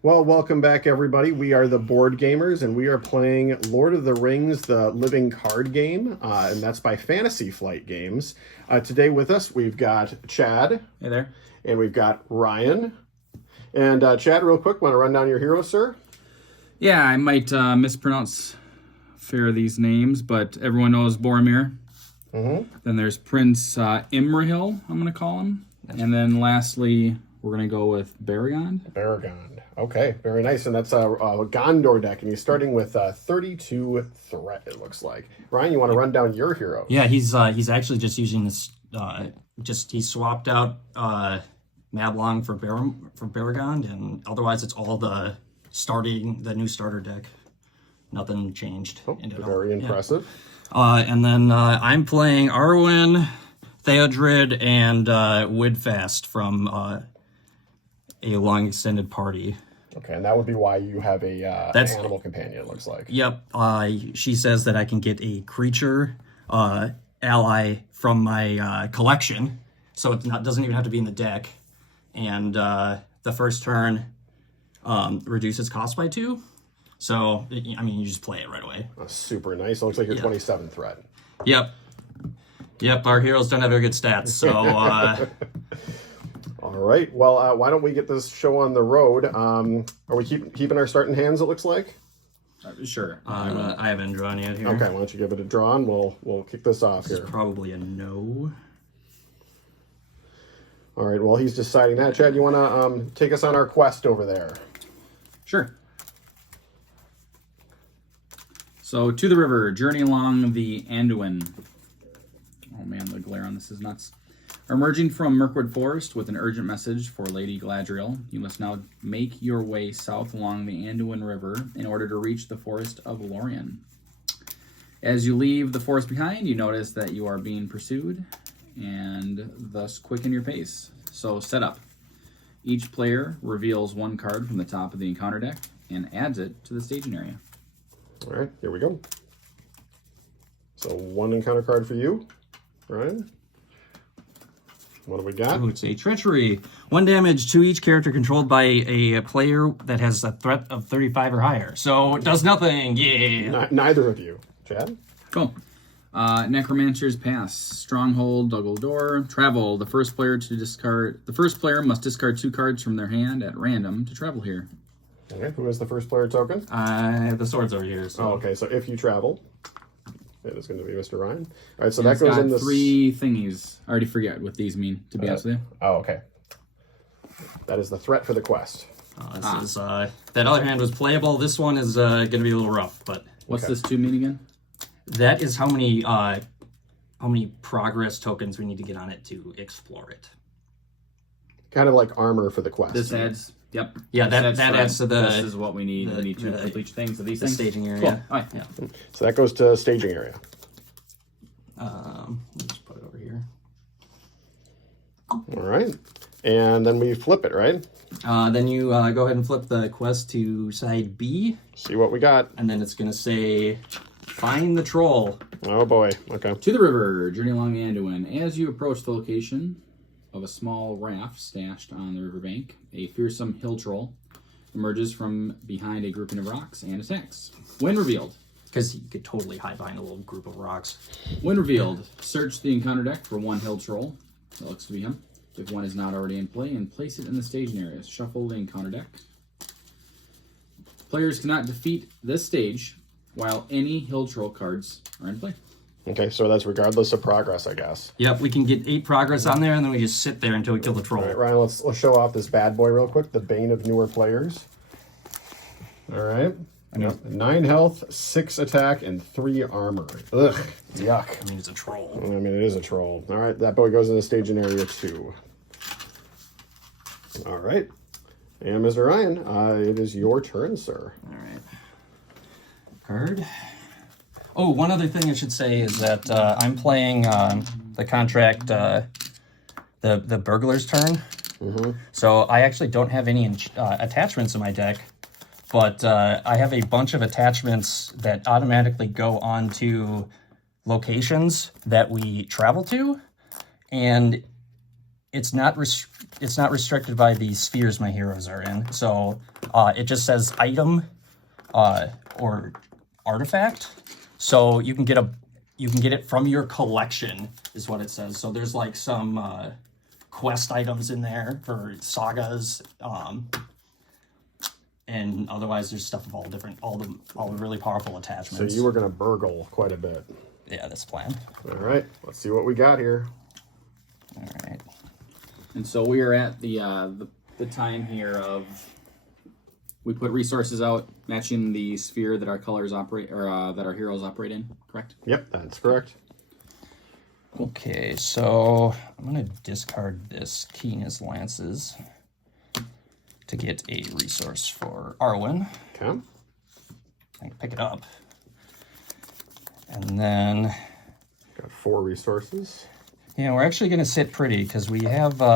Well, welcome back, everybody. We are the Board Gamers, and we are playing Lord of the Rings, the living card game, and that's by Fantasy Flight Games. Today with us, we've got Chad. Hey there. And we've got Ryan. And Chad, real quick, want to run down your heroes, sir? Yeah, I might mispronounce fair these names, but everyone knows Boromir. Mm-hmm. Then there's Prince Imrahil, I'm going to call him. And then lastly, we're going to go with Baragon. Baragon. Okay, very nice. And that's a Gondor deck, and he's starting with 32 threat, it looks like. Ryan, you want to run down your hero? Yeah, he's actually just using this. He swapped out Mablung for Baragon, and otherwise it's all the new starter deck. Nothing changed. Oh, very impressive. Yeah. And then I'm playing Arwen, Theodred, and Woodfast from a long extended party. Okay, and that would be why you have a animal companion, it looks like. Yep. She says that I can get a creature ally from my collection, so it doesn't even have to be in the deck. And the first turn reduces cost by 2. So, I mean, you just play it right away. Super nice. It looks like you're 27 threat. Yep. Our heroes don't have very good stats, so... All right. Well, why don't we get this show on the road? Are we keeping our starting hands, it looks like? Sure. I haven't drawn yet here. Okay, why don't you give it a draw, and we'll kick this off here. It's probably a no. All right, well, he's deciding that. Chad, you want to take us on our quest over there? Sure. So, to the river, journey along the Anduin. Oh man, the glare on this is nuts. Emerging from Mirkwood Forest with an urgent message for Lady Galadriel, you must now make your way south along the Anduin River in order to reach the Forest of Lorien. As you leave the forest behind, you notice that you are being pursued, and thus quicken your pace. So set up. Each player reveals one card from the top of the encounter deck and adds it to the staging area. All right, here we go. So one encounter card for you, Ryan. What do we got? Ooh, it's a treachery. 1 damage to each character controlled by a player that has a threat of 35 or higher. So it does nothing. Yeah. Neither of you. Chad? Cool. Necromancer's Pass. Stronghold, Duggle Door. Travel. The first player must discard 2 cards from their hand at random to travel here. Okay, who has the first player token? The sword's over here. So. Oh, okay, so if you travel, it is going to be Mr. Ryan. All right, so Yeah, that goes in the 3 thingies. I already forget what these mean, to be honest with you. Oh, okay. That is the threat for the quest. This is that other hand was playable. This one is going to be a little rough, but What's this 2 mean again? that is how many progress tokens we need to get on it to explore it. Kind of like armor for the quest. This adds. Yep. Yeah, that adds to the. This is what we need. We need 2 complete things of these things. Staging area. Cool. All right. Yeah. So that goes to staging area. Let's put it over here. All right. And then we flip it, right? Then you go ahead and flip the quest to side B. See what we got. And then it's going to say, find the troll. Oh, boy. Okay. To the river, journey along the Anduin. As you approach the location of a small raft stashed on the riverbank, a fearsome hill troll emerges from behind a grouping of rocks and attacks. When revealed. Because you could totally hide behind a little group of rocks. When revealed, search the encounter deck for 1 hill troll. That looks to be him. If one is not already in play, and place it in the staging area. Shuffle the encounter deck. Players cannot defeat this stage while any hill troll cards are in play. Okay, so that's regardless of progress, I guess. Yep, we can get 8 progress on there, and then we just sit there until we kill the troll. All right, Ryan, let's show off this bad boy real quick. The bane of newer players. All right. 9 health, 6 attack, and 3 armor. Ugh, yuck. I mean, it's a troll. I mean, it is a troll. All right, that boy goes in the staging area 2. All right. And Mr. Ryan, it is your turn, sir. All right. Card. Oh, one other thing I should say is that I'm playing the contract, the burglar's turn. Mm-hmm. So I actually don't have any attachments in my deck, but I have a bunch of attachments that automatically go onto locations that we travel to, and it's not restricted by the spheres my heroes are in. So it just says item or artifact. So you can get it from your collection is what it says. So there's like some quest items in there for sagas, and otherwise there's stuff of all the really powerful So attachments. you were going to burgle quite a bit. Yeah, that's the plan. All right, let's see what we got here. All right. And so we are at the time here of we put resources out matching the sphere that our colors operate or that our heroes operate in. Correct. Yep, that's correct. Okay, so I'm gonna discard this Keen's Lances to get a resource for Arwen. Okay. I can pick it up. And then, Got 4 resources. yeah, we're actually gonna sit pretty because we have 2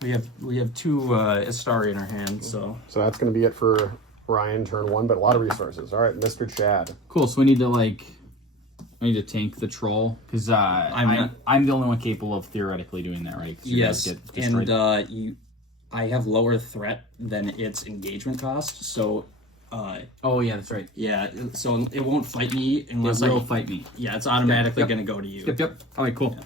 Astari in our hand. So So that's going to be it for Ryan, turn 1, but a lot of resources. All right, Mr. Chad. Cool. So we need to tank the troll because I'm the only one capable of theoretically doing that, right? 'Cause you guys get destroyed. and I have lower threat than its engagement cost. So oh yeah, that's right. yeah, so it won't fight me unless It will fight me. Yeah, it's automatically Yep. gonna go to you. Yep. All right, cool.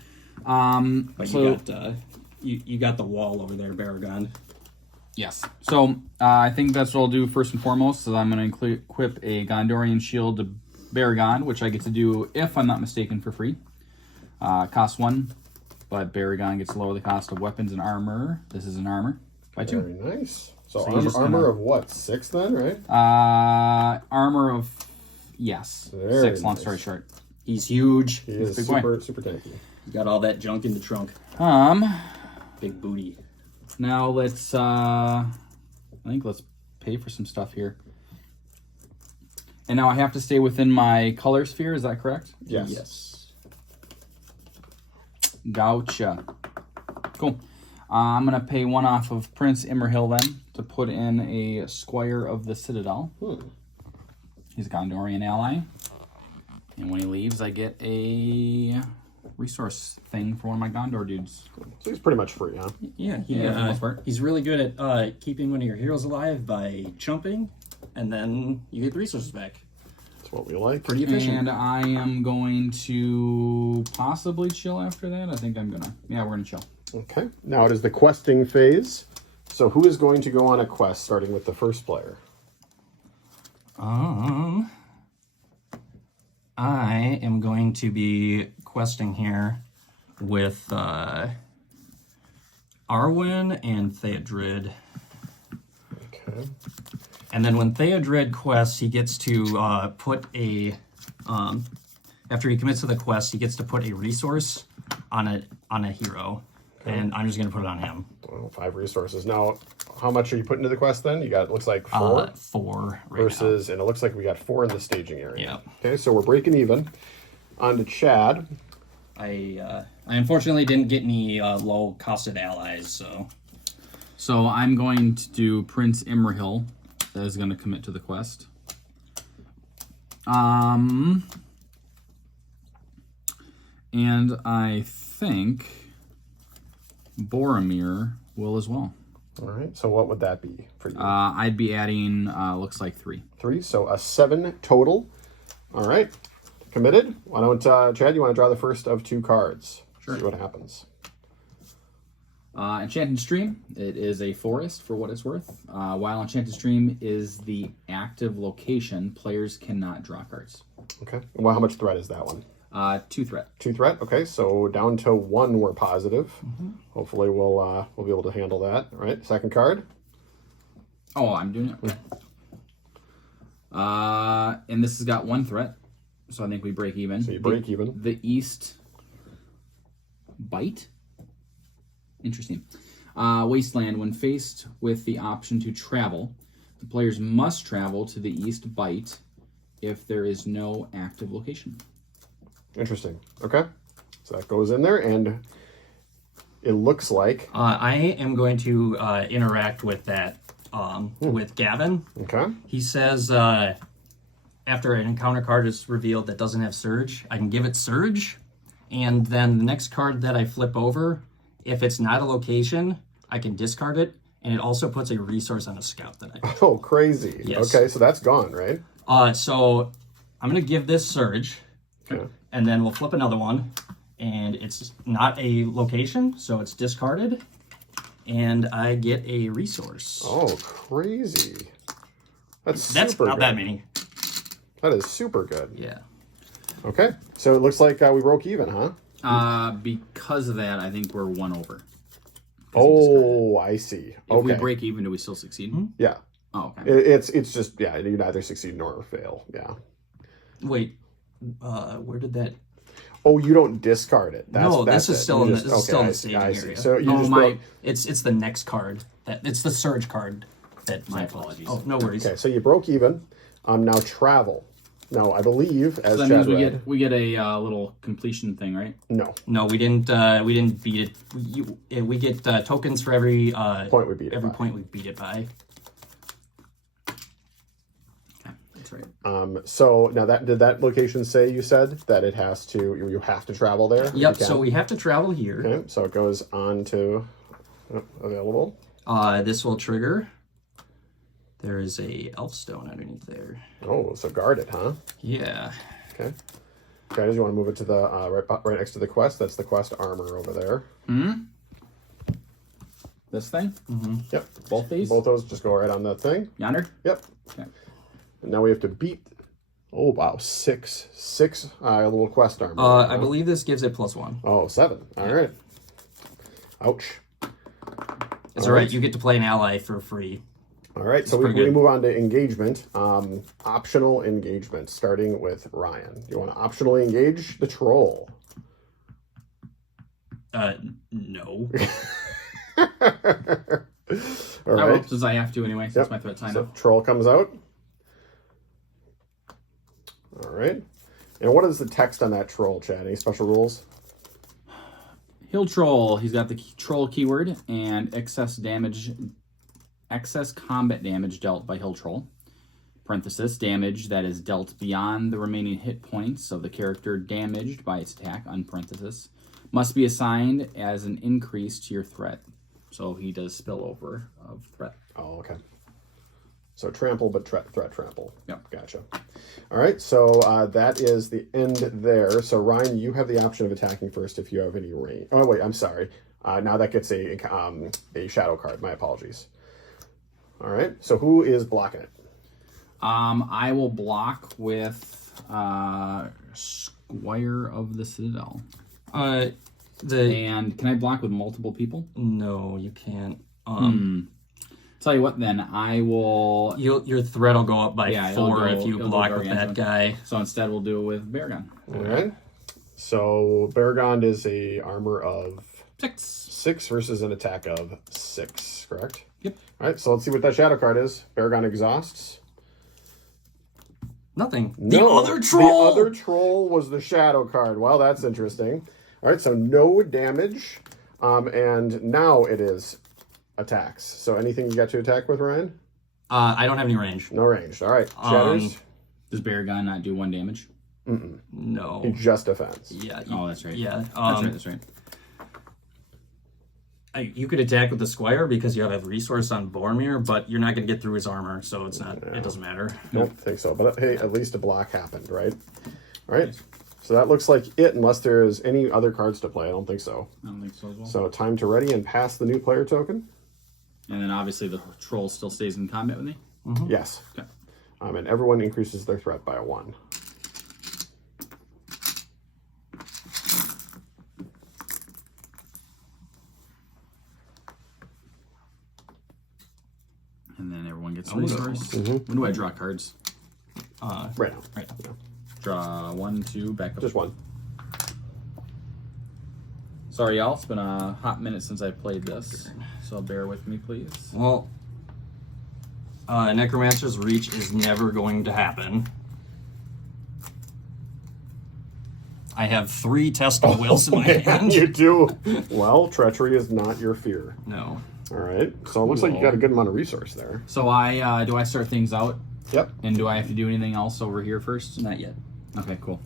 But So- you got you got the wall over there, Baragon. Yes. So I think that's what I'll do first and foremost. So I'm going to equip a Gondorian shield to Baragon, which I get to do, if I'm not mistaken, for free. Cost 1, but Baragon gets to lower the cost of weapons and armor. This is an armor by 2. Very nice. So, So you're just armor gonna- of what? 6 then, right? Armor of, yes, Very 6, long nice. story short. He's huge. He is big boy. super tanky. You got all that junk in the trunk. Big booty. Now let's, I think let's pay for some stuff here. And now I have to stay within my color sphere, is that correct? Yes. Gotcha. Cool. I'm going to pay 1 off of Prince Immerhill then to put in a Squire of the Citadel. He's a Gondorian ally. And when he leaves, I get a resource thing for one of my Gondor dudes. So he's pretty much free, huh? Yeah, Yeah, for the most part. he's really good at keeping one of your heroes alive by jumping, and then you get the resources back. That's what we like. Pretty efficient. And I am going to possibly chill after that. I think I'm going to. Yeah, we're going to chill. Okay. Now it is the questing phase. So who is going to go on a quest, starting with the first player? I am going to be questing here with Arwen and Theodred. Okay. And then when Theodred quests, he gets to put a after he commits to the quest, he gets to put a resource on a hero, and I'm just gonna put it on him. Well, 5 resources. Now, how much are you putting into the quest then? You got, it looks like 4 4 right versus, and it looks like we got 4 in the staging area. Yeah. Okay, so we're breaking even. On to Chad. now. I unfortunately didn't get any low costed allies, so So I'm going to do Prince Immerhill. That is going to commit to the quest. And I think Boromir will as well. All right, so what would that be for you? I'd be adding, looks like 3. 3, so a 7 total. All right, committed. Why don't, Chad, you want to draw the first of 2 cards? Sure. See what happens. Enchanted Stream, it is a forest for what it's worth. While Enchanted Stream is the active location, players cannot draw cards. Okay, well, how much threat is that one? 2 threat. 2 threat. Okay, so down to 1 we're positive. Hopefully we'll be able to handle that. All right, second card. Oh, I'm doing it. Okay. And this has got 1 threat, so I think we break even. So you break even. The East Bite. Interesting. Wasteland. When faced with the option to travel, the players must travel to the East Bite if there is no active location. Interesting. Okay, so that goes in there, and it looks like... I am going to interact with that with Gavin. Okay. He says after an encounter card is revealed that doesn't have Surge, I can give it Surge, and then the next card that I flip over If it's not a location, I can discard it, and it also puts a resource on a scout that I. Oh, crazy. Yes. Okay, so that's gone, right? So I'm gonna give this Surge, Okay. and then we'll flip another one, and it's not a location, so it's discarded, and I get a resource. Oh, crazy. That's That's super not good. that many. That is super good. Yeah. Okay, so it looks like we broke even, huh? Because of that, I think we're 1 over. Oh, I see. If we Okay. break even, do we still succeed? Yeah. Oh, okay. It's just, yeah, you neither succeed nor fail. Yeah. Wait, where did that? Oh, you don't discard it. No, That's this is it. still You in the, just- this is still in the I see, staging I see. area. So you Oh, just my- broke. It's the next card. It's the Surge card. My apologies. Oh, no worries. Okay, so you broke even. Now travel. Now I believe as So that Chad means read, we get a little completion thing, right? no No, we didn't beat it. We get tokens for every point we beat it. every by. point we beat it by. Okay, that's right. So now did that location say you said that it has to you have to travel there? if you Yep. can? So we have to travel here. Okay, so it goes on to available. This will trigger. There is a elf stone underneath there. Oh, so guard it, huh? Yeah. Okay. Guys, you want to move it to the right next to the quest? That's the quest armor over there. This thing? Yep. Both these? Both those just go right on that thing. Yonder? Yep. Okay. And now we have to beat. Oh wow, six little quest armor. I believe this gives it +1. Oh, 7. All right. Ouch. It's all right. You get to play an ally for free. All right, so pretty we good. move on to engagement. Optional engagement, starting with Ryan. You want to optionally engage the troll? No. All I will, right. since I have to anyway, since Yep. my threat sign So up. troll comes out. All right. And what is the text on that troll, Chad? Any special rules? Hill Troll, he's got the troll keyword and excess combat damage dealt by Hill Troll. Parenthesis, damage that is dealt beyond the remaining hit points of the character damaged by its attack, unparenthesis, must be assigned as an increase to your threat. So he does spillover of threat. Oh, okay. So trample, but threat trample. Yep. Gotcha. All right, so that is the end there. So Ryan, you have the option of attacking first if you have any range. Oh wait, I'm sorry. Now that gets a shadow card. My apologies. All right. So who is blocking it? I will block with Squire of the Citadel. The And can I block with multiple people? No, you can't. Tell you what, then I will. Your threat will go up by Yeah, it'll 4 go- if you it'll go block with gargantuan. that guy. So instead, we'll do it with Baragon. All right. So Baragond is a armor of 6. 6 versus an attack of 6, correct? Yep. All right, so let's see what that shadow card is. Baragon exhausts. Nothing. No, the other troll. The other troll was the shadow card. Well, that's interesting. All right, so no damage. And now it is attacks. So anything you got to attack with, Ryan? I don't have any range. No range. All right, Shatters. Does Baragon not do 1 damage? No. He just defense. Yeah. Oh, that's right. Yeah. That's right. You could attack with the Squire because you have a resource on Boromir, but you're not going to get through his armor, so it's not. It doesn't matter. Don't think so. But hey, at least a block happened, right? All right. So that looks like it, unless there's any other cards to play. I don't think so. I don't think so as well. So time to ready and pass the new player token. And then obviously the troll still stays in combat with me. Yes. Okay. And everyone increases their threat by 1. And then everyone gets a Oh, no. resource. When do I draw cards? Right now. Right. Draw 1, 2, back up. Just 1. Sorry, y'all. It's been a hot minute since I played this. So bear with me, please. Well, Necromancer's Reach is never going to happen. I have 3 Tesla Wills in my hand. You do. Well, treachery is not your fear. No. All right. So it looks like you got a good amount of resource there. So I do I start things out? Yep. And do I have to do anything else over here first? Not yet. Okay, cool.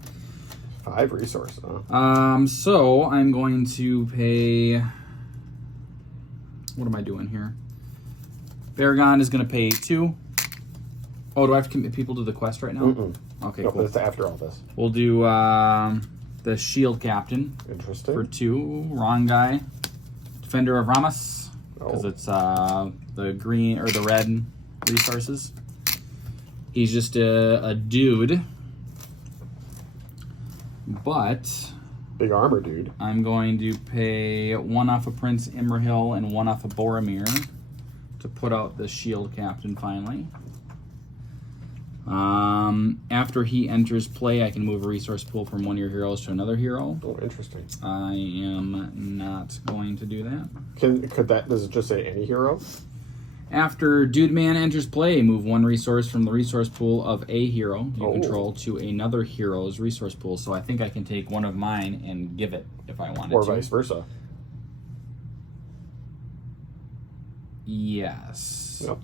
5 resource. Huh? So I'm going to pay what am I doing here? Baragon is going to pay 2. Oh, do I have to commit people to the quest right now? Okay, No, cool. but it's after all this. We'll do the Shield Captain Interesting. for 2. Wrong guy. Defender of Ramas, because Oh. it's the green or the red resources. He's just a dude. But Big armor, dude. I'm going to pay 1 off of Prince Imrahil and 1 off of Boromir to put out the Shield Captain finally. After he enters play, I can move a resource pool from one of your heroes to another hero. Oh, interesting. I am not going to do that. Does it just say any hero? After Dude Man enters play, move 1 resource from the resource pool of a hero you Oh. control to another hero's resource pool. So I think I can take 1 of mine and give it if I wanted Or to. vice versa? Yes. Yep.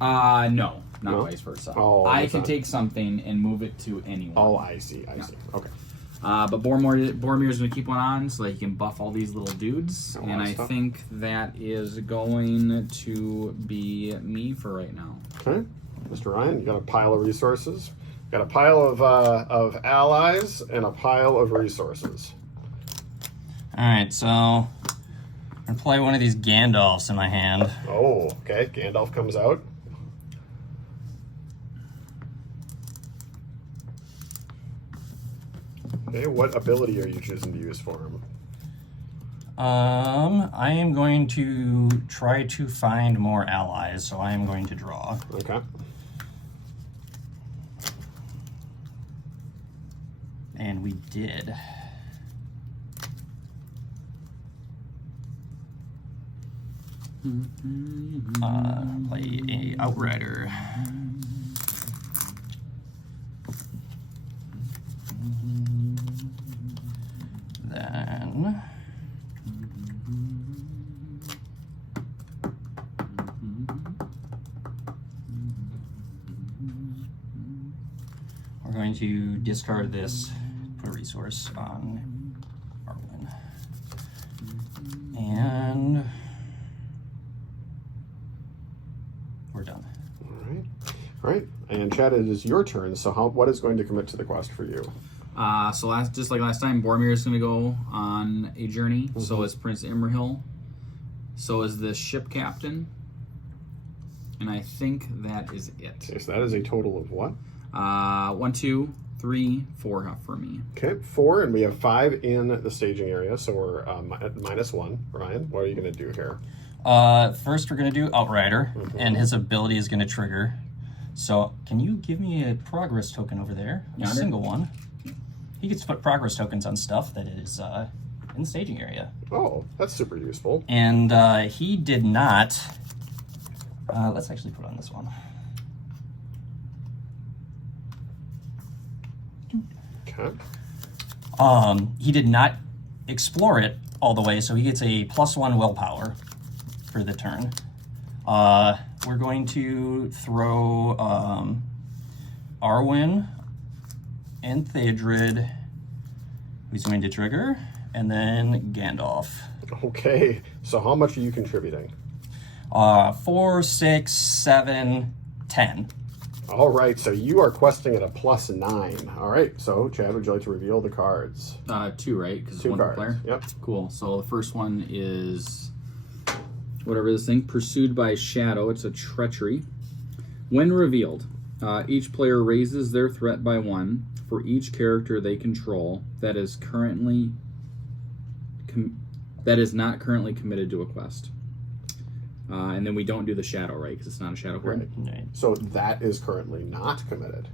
No, not No? vice versa. Oh, I that's can not- take something and move it to anyone. Oh, I see. I see. Okay. But Boromir's going to keep 1 on so that he can buff all these little dudes. Oh, And I stuff. think that is going to be me for right now. Okay. Mr. Ryan, you got a pile of resources. Got a pile of allies and a pile of resources. All right, so I'm gonna play one of these Gandalfs in my hand. Oh, okay. Gandalf comes out. Okay, what ability are you choosing to use for him? I am going to try to find more allies, so I am going to draw. Okay. And we did. Play a Outrider. Then we're going to discard this, put a resource on Arwen. And we're done. All right. All right. And Chad, it is your turn. So what is going to commit to the quest for you? So just like last time, Boromir is going to go on a journey. So is Prince Imrahil. So is the ship captain. And I think that is it. Okay, so that is a total of what? 1, 2, 3, 4 for me. Okay, 4, and we have 5 in the staging area, so we're at -1. Ryan, what are you going to do here? First, we're going to do Outrider, and his ability is going to trigger. So, can you give me a progress token over there? A Yonder? single one. He gets to put progress tokens on stuff that is in the staging area. Oh, that's super useful. And he did not. Let's actually put on this one. Okay. He did not explore it all the way, so he gets a +1 willpower for the turn. We're going to throw Arwen and Theodred, who's going to trigger, and then Gandalf. Okay, so how much are you contributing? 4, 6, 7, 10. All right, so you are questing at a +9. All right, so Chad, would you like to reveal the cards? 2, right? Because it's 2 one per cards. player. Yep. Cool. So the first one is whatever this thing, Pursued by Shadow. It's a treachery. When revealed, each player raises their threat by 1 for each character they control that is not currently committed to a quest. And then we don't do the shadow, right? Because it's not a shadow card. Right. So that is currently not committed.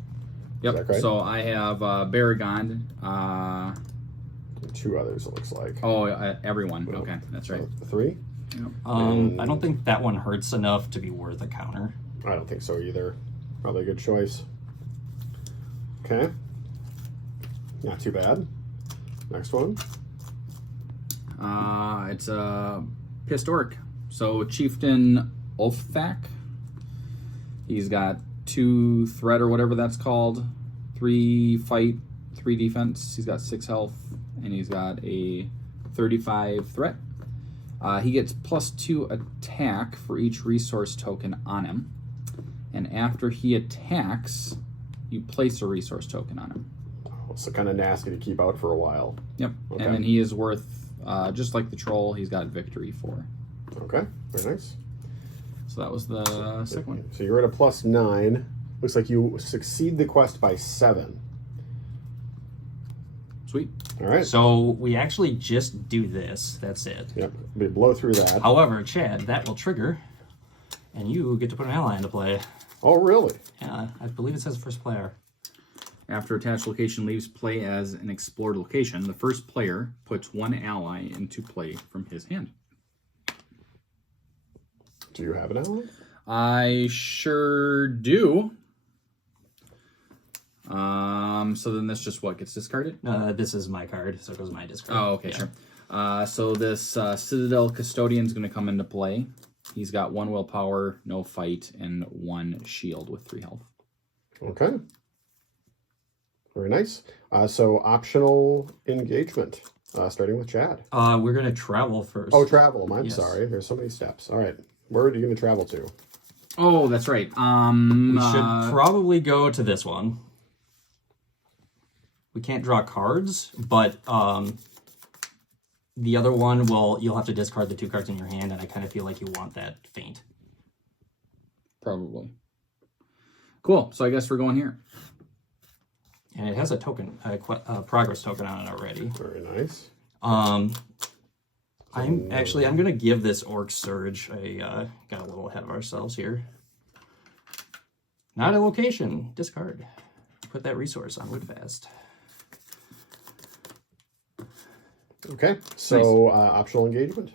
Yep. Is that correct? So I have Baragon. 2 others, it looks like. Everyone. Okay, that's right. So 3? Yep. I don't think that one hurts enough to be worth a counter. I don't think so either. Probably a good choice. Okay. Not too bad. Next one. It's a pissed orc. So Chieftain Ulfthak. He's got 2 threat or whatever that's called, 3 fight, 3 defense. He's got 6 health, and he's got a 35 threat. He gets +2 attack for each resource token on him. And after he attacks, you place a resource token on him. So kind of nasty to keep out for a while. Yep. Okay. And then he is worth, just like the troll, he's got victory 4. Okay, very nice. So that was the second one. So you're at a +9. Looks like you succeed the quest by 7. Sweet. All right. So we actually just do this. That's it. Yep. We blow through that. However, Chad, that will trigger, and you get to put an ally into play. Oh, really? Yeah, I believe it says first player. After attached location leaves play as an explored location, the first player puts 1 ally into play from his hand. Do you have an ally? I sure do. So then this just what gets discarded? This is my card, so it goes my discard. Oh, okay, sure. So this Citadel Custodian is going to come into play. He's got 1 willpower, no fight, and 1 shield with 3 health. Okay. Very nice. So optional engagement, starting with Chad. We're going to travel first. Oh, travel. I'm Yes. sorry. There's so many steps. All right. Where are you going to travel to? Oh, that's right. We should probably go to this one. We can't draw cards, but the other one you'll have to discard the 2 cards in your hand, and I kind of feel like you want that feint. Probably. Cool. So I guess we're going here. And it has a token, a progress token on it already. Very nice. I'm gonna give this Orc Surge got a little ahead of ourselves here. Not a location. Discard. Put that resource on Woodfast. Okay. So optional engagement.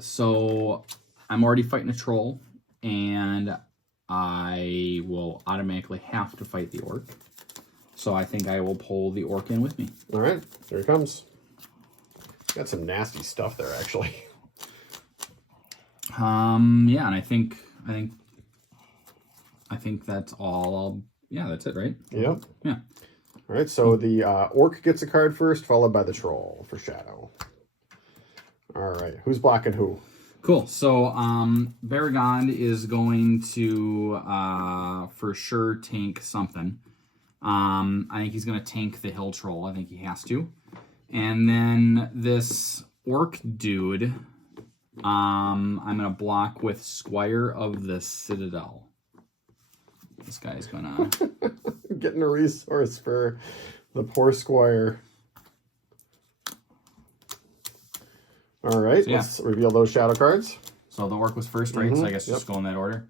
So I'm already fighting a troll, and I will automatically have to fight the orc. So I think I will pull the orc in with me. All right. Here it comes. Got some nasty stuff there, actually. Yeah, and I think that's all. Yeah, that's it, right? Yep. Yeah. All right. So the orc gets a card first, followed by the troll for Shadow. All right. Who's blocking who? Cool. So Baragond is going to for sure tank something. I think he's going to tank the hill troll. I think he has to. And then this orc dude, I'm going to block with Squire of the Citadel. This guy's going to... Getting a resource for the poor Squire. All right, So, yeah. Let's reveal those shadow cards. So the orc was first, right? So I guess just go in that order.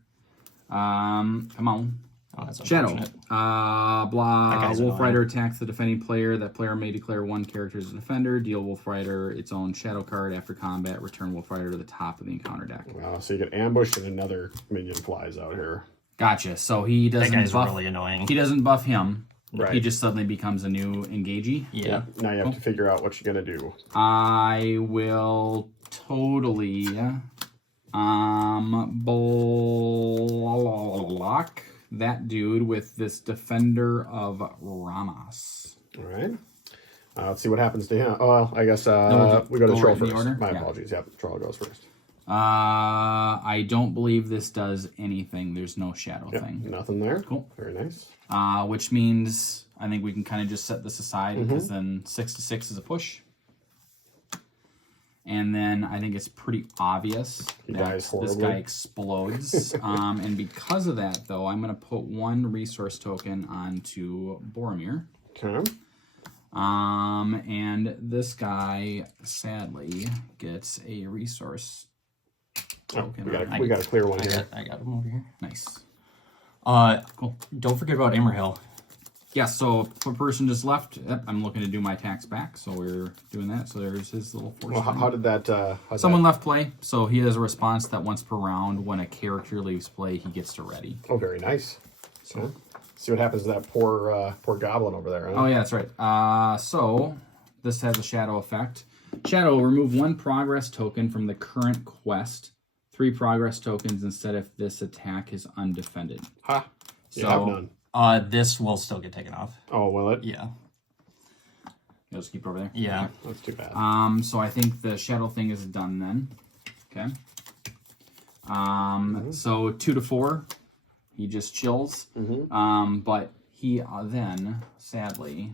Come on. Oh, that's Shadow. unfortunate. Wolf annoying. Rider attacks the defending player. That player may declare 1 character as a defender. Deal Wolf Rider its own shadow card after combat. Return Wolf Rider to the top of the encounter deck. Wow, so you get ambushed and another minion flies out here. Gotcha. So he doesn't That guy's buff. really annoying. He doesn't buff him. Right. He just suddenly becomes a new engagee. Yeah. Now you have to figure out what you're going to do. I will totally block that dude with this Defender of Ramas. All right. Let's see what happens to him. Oh, well, I guess we go to go Troll right in the first. order? My Yeah. apologies. Yep, Troll goes first. I don't believe this does anything. There's no shadow thing. Nothing there. Cool. Very nice. Which means I think we can kind of just set this aside because then 6/6 is a push. And then I think it's pretty obvious He that dies this horribly. guy explodes. And because of that, though, I'm going to put 1 resource token onto Boromir. Okay. And this guy, sadly, gets a resource token. We got a clear one here. I got him over here. Nice. Cool. Don't forget about Immerhill. Yeah, so if a person just left, yep, I'm looking to do my tax back, so we're doing that. So there's his little force. Well, how did that... Someone left play, so he has a response that once per round, when a character leaves play, he gets to ready. Oh, very nice. So, see what happens to that poor goblin over there. Huh? Oh, yeah, that's right. So this has a shadow effect. Shadow, remove 1 progress token from the current quest. 3 progress tokens instead if this attack is undefended. Ha! You So- have none. This will still get taken off. Oh, will it? Yeah. You'll just keep it over there? Yeah. Okay. That's too bad. So I think the shadow thing is done then. Okay. So 2 to 4, he just chills. But he then, sadly,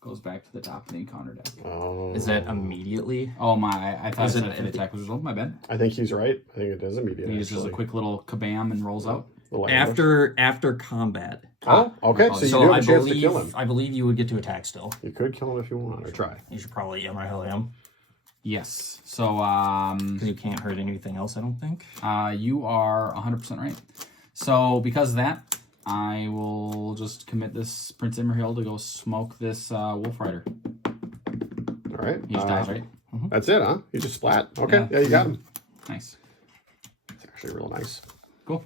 goes back to the top of the encounter deck. Oh. Is that immediately? Oh my, I thought Is it it said for the attack was result. My bad. I think he's right. I think it is immediate. He just does a quick little kabam and rolls out. After combat. Oh, okay. So you So do have I a chance to kill him. believe you would get to attack still. You could kill him if you want, or try. You should probably MRL him. Yes. So, Because you can't hurt anything else, I don't think. you are 100% right. So, because of that, I will just commit this Prince Imrahil to go smoke this Wolf Rider. All right. He just dies, right? That's it, huh? You just splat. Okay. Yeah, you got him. Nice. It's actually real nice. Cool.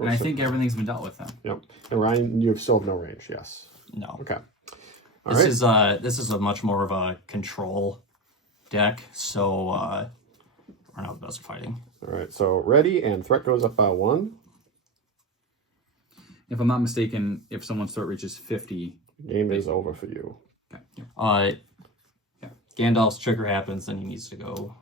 And I think everything's been dealt with then. Yep. And Ryan, you have still have no range. Yes. No. Okay. This is a much more of a control deck, so we're not the best at fighting. All right. So ready, and threat goes up by 1. If I'm not mistaken, if someone's threat reaches 50... Game is over for you. Okay. Gandalf's trigger happens, then he needs to go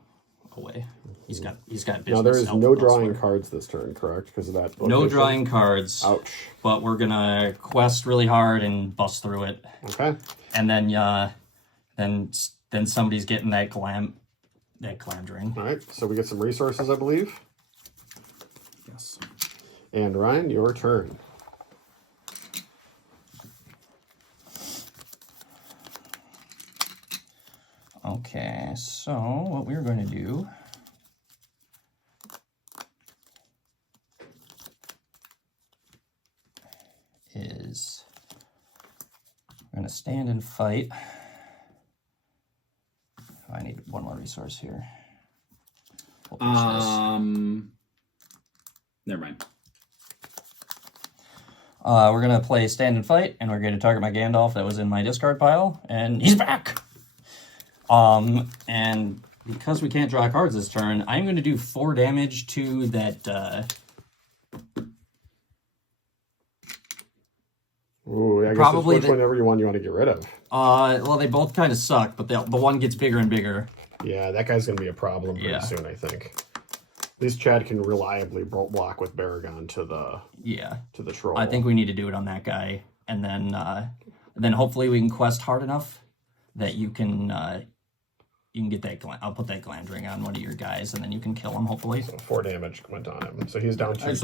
away. He's got business. Now there is no drawing elsewhere. cards this turn, correct? Because of that. No location? drawing cards. Ouch. But we're gonna quest really hard and bust through it, Okay. and then somebody's getting that glam drain. All right. So we get some resources, I believe. Yes. And Ryan, your turn. Okay, so what we're going to do is we're going to stand and fight. I need one more resource here. We'll pitch this. Never mind. We're going to play stand and fight, and we're going to target my Gandalf that was in my discard pile, and he's back! And because we can't draw cards this turn, I'm going to do 4 damage to that, Ooh, I guess Probably it's which whenever you want to get rid of. well, they both kind of suck, but the one gets bigger and bigger. Yeah, that guy's going to be a problem pretty soon, I think. At least Chad can reliably block with Baragon to the troll. I think we need to do it on that guy, and then hopefully we can quest hard enough that you can get that. I'll put that Glandring on one of your guys, and then you can kill him. Hopefully, 4 damage went on him, so he's down to 2. I just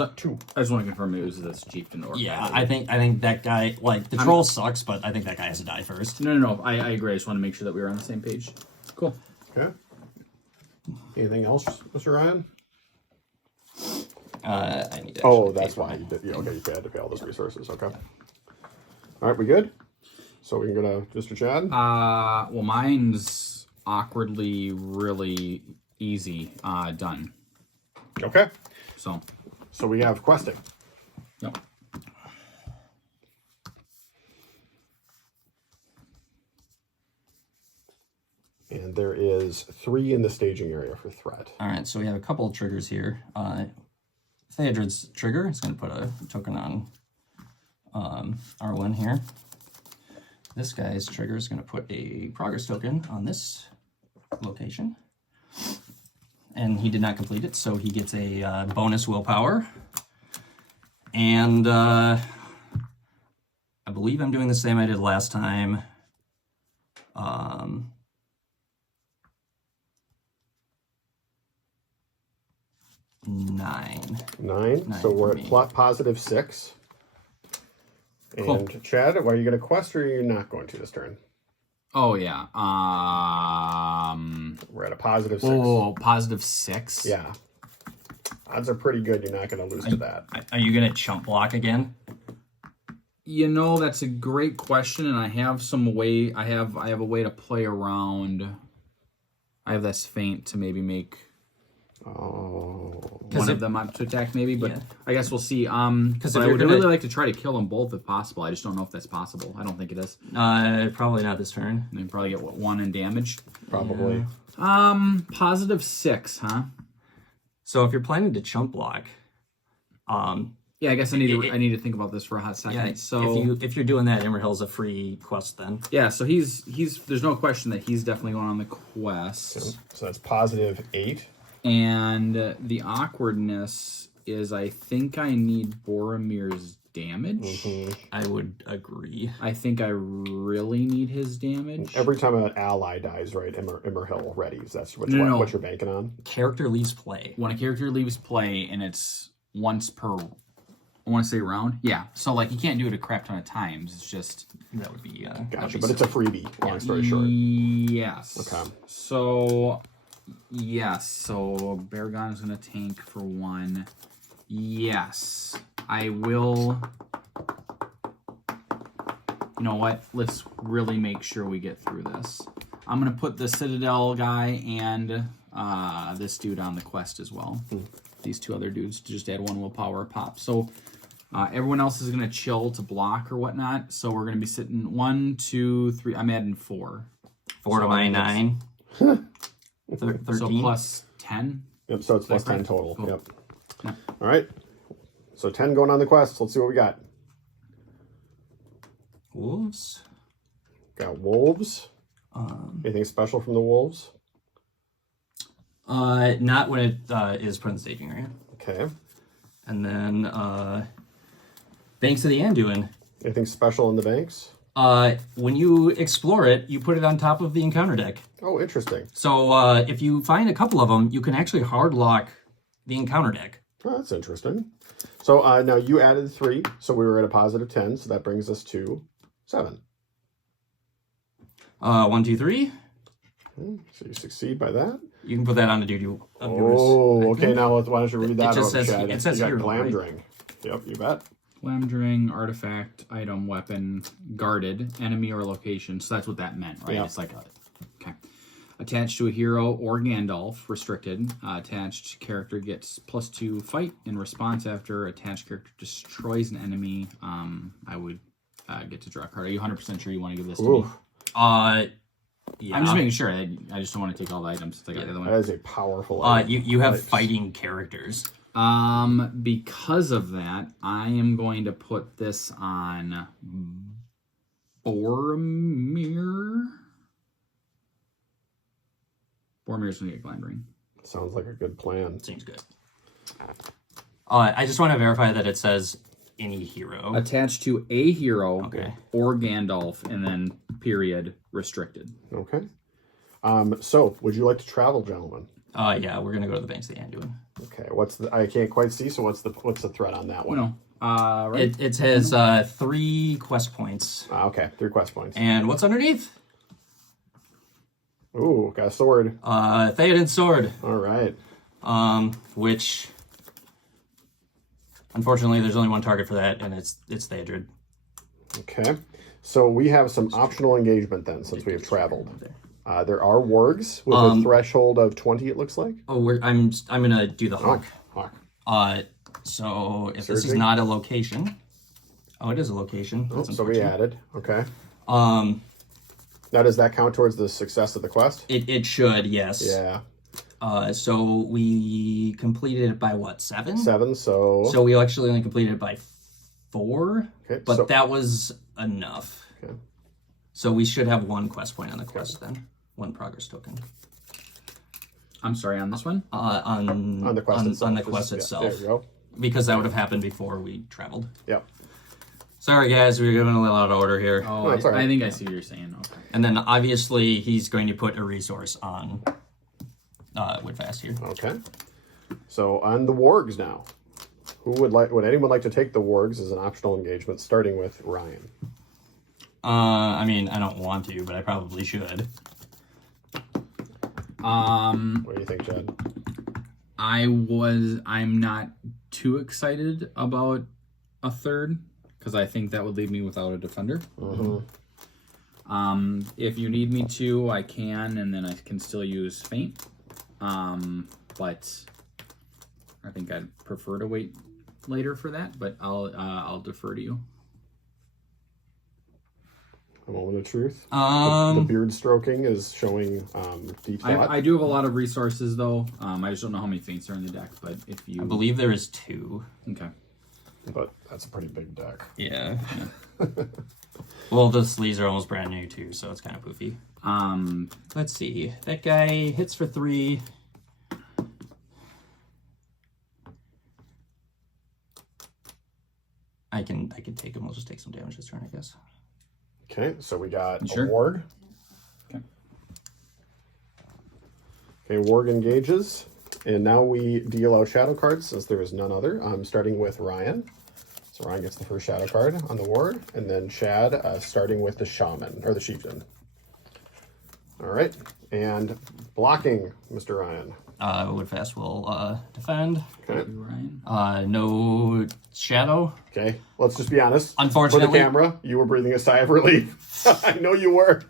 want to confirm it was this chieftain orc. yeah. I think that guy, like the troll sucks, but I think that guy has to die first. No. I agree. I just want to make sure that we were on the same page. Cool. Okay. Anything else, Mr. Ryan? I need to. Oh, that's why you did. Yeah, okay, you had to pay all those resources. Okay. All right, we good? So we can go to Mr. Chad. Well, mine's awkwardly really easy. Done. Okay. So we have questing. yep. And there is 3 in the staging area for threat. All right, so we have a couple of triggers here. Theodred's trigger is going to put a token on R1 here. This guy's trigger is going to put a progress token on this location. And he did not complete it, so he gets a bonus willpower. And I believe I'm doing the same I did last time. 9. 9. So we're at positive 6. And Cool. Chad, are you going to quest or are you not going to this turn? Oh yeah. We're at a positive 6. Oh, positive 6. Yeah. Odds are pretty good you're not going to lose to that. Are you going to chump block again? You know, that's a great question, and I have some way. I have a way to play around. I have this feint to maybe make one of them up to attack, maybe. But Yeah. I guess we'll see. But I would really like to try to kill them both if possible. I just don't know if that's possible. I don't think it is. Probably not this turn. They probably get 1 in damage. Probably. Positive 6, huh? So if you're planning to chump block, Yeah, I guess I need to think about this for a hot second. Yeah, so if you're doing that, Imrahil's a free quest then. yeah, so he's there's no question that he's definitely going on the quest. So that's +8. And the awkwardness is I think I need Boromir's damage. I would agree. I think I really need his damage. Every time an ally dies, right, Imrahil readies. That's what you're banking on. Character leaves play. When a character leaves play and it's once per, I want to say round. Yeah, so like you can't do it a crap ton of times. It's just That would be Gotcha, but it's a freebie. Long story short. Yes. Okay. So yes, so Baragon is going to tank for 1. Yes, I will. You know what? Let's really make sure we get through this. I'm going to put the Citadel guy and this dude on the quest as well. These 2 other dudes to just add 1 willpower pop. So everyone else is going to chill to block or whatnot. So we're going to be sitting 1, 2, 3. I'm adding 4. 4 to my 9. 13. So plus 10. Yep, so it's plus 10 total. Cool. Yep. Yeah. All right. So 10 going on the quest. Let's see what we got. Wolves. Got wolves. Anything special from the wolves? Not when it is put in the staging area. Okay. And then Banks of the Anduin. Anything special in the banks? When you explore it, you put it on top of the encounter deck. Oh, interesting. So if you find a couple of them, you can actually hard lock the encounter deck. Oh, that's interesting. So now you added 3, so we were at a +10, so that brings us to 7. 1, 2, 3. So you succeed by that. You can put that on the duty of yours. Oh, okay. Now why don't you read that just out, says- Chad? it says you got hero, right? Glamdring. Yep, you bet. Flamdring, artifact, item, weapon, guarded, enemy or location. So that's what that meant, right? Yeah. It's like okay. Attached to a hero or Gandalf, restricted. Attached character gets +2 fight in response after attached character destroys an enemy. I would get to draw a card. Are you 100% sure you want to give this to me? Yeah. I'm just making sure. I just don't want to take all the items since I got the other one. That is a powerful item. You have fighting characters. Because of that, I am going to put this on Boromir. Boromir's gonna get Glamdring. Sounds like a good plan. Seems good. I just want to verify that it says any hero. Attached to a hero Okay. or Gandalf, and then period restricted. Okay. So, would you like to travel, gentlemen? Yeah, we're gonna go to the Banks of the Anduin. Okay. What's the? I can't quite see. So, what's the threat on that one? No. Right. It has 3 quest points. Okay, 3 quest points. And what's underneath? Ooh, got a sword. Theoden's sword. All right. Which unfortunately there's only one target for that, and it's Theodred. Okay. So we have some optional engagement then, since we have traveled. There are wargs with a threshold of 20. It looks like. Oh, I'm gonna do the hawk. Hawk. So if this is Surging. not a location, oh, it is a location. Oh, That's so we unfortunate. added. Okay. Um, Now, does that count towards the success of the quest? it should, yes. Yeah. So we completed it by what, 7? 7. So. So we actually only completed it by 4, Okay, but so- that was enough. Okay. So we should have 1 quest point on the quest then, 1 progress token. I'm sorry, on this one? On the quest itself. On the Just- quest yeah, itself. there you go. Because that would have happened before we traveled. Yep. Sorry, guys, we're giving a little out of order here. Oh, No, it's all right. I think I see what you're saying. Okay. And then obviously he's going to put a resource on Woodfast here. Okay. So on the wargs now. Would anyone like to take the wargs as an optional engagement, starting with Ryan? I mean, I don't want to, but I probably should. What do you think, Chad? I'm not too excited about a third because I think that would leave me without a defender. If you need me to, I can, and then I can still use feint. But I think I'd prefer to wait later for that. But I'll defer to you. A moment of truth. The Um, beard stroking is showing deep thought. I do have a lot of resources though. I just don't know how many feints are in the deck. But if you I believe there is 2. okay. But that's a pretty big deck. Yeah. Well, the sleeves are almost brand new too, so it's kind of poofy. Let's see. That guy hits for 3. I can take him. We'll just take some damage this turn, I guess. Okay, so we got sure? a warg. Okay. Okay, warg engages. And now we deal out shadow cards since there is none other. I'm starting with Ryan. So Ryan gets the first shadow card on the warg. And then Chad starting with the shaman, or the chieftain. All right, and blocking, Mr. Ryan. Woodfast will defend. Okay. Ryan. No shadow. Okay, let's just be honest. Unfortunately. For the camera, you were breathing a sigh of relief. I know you were.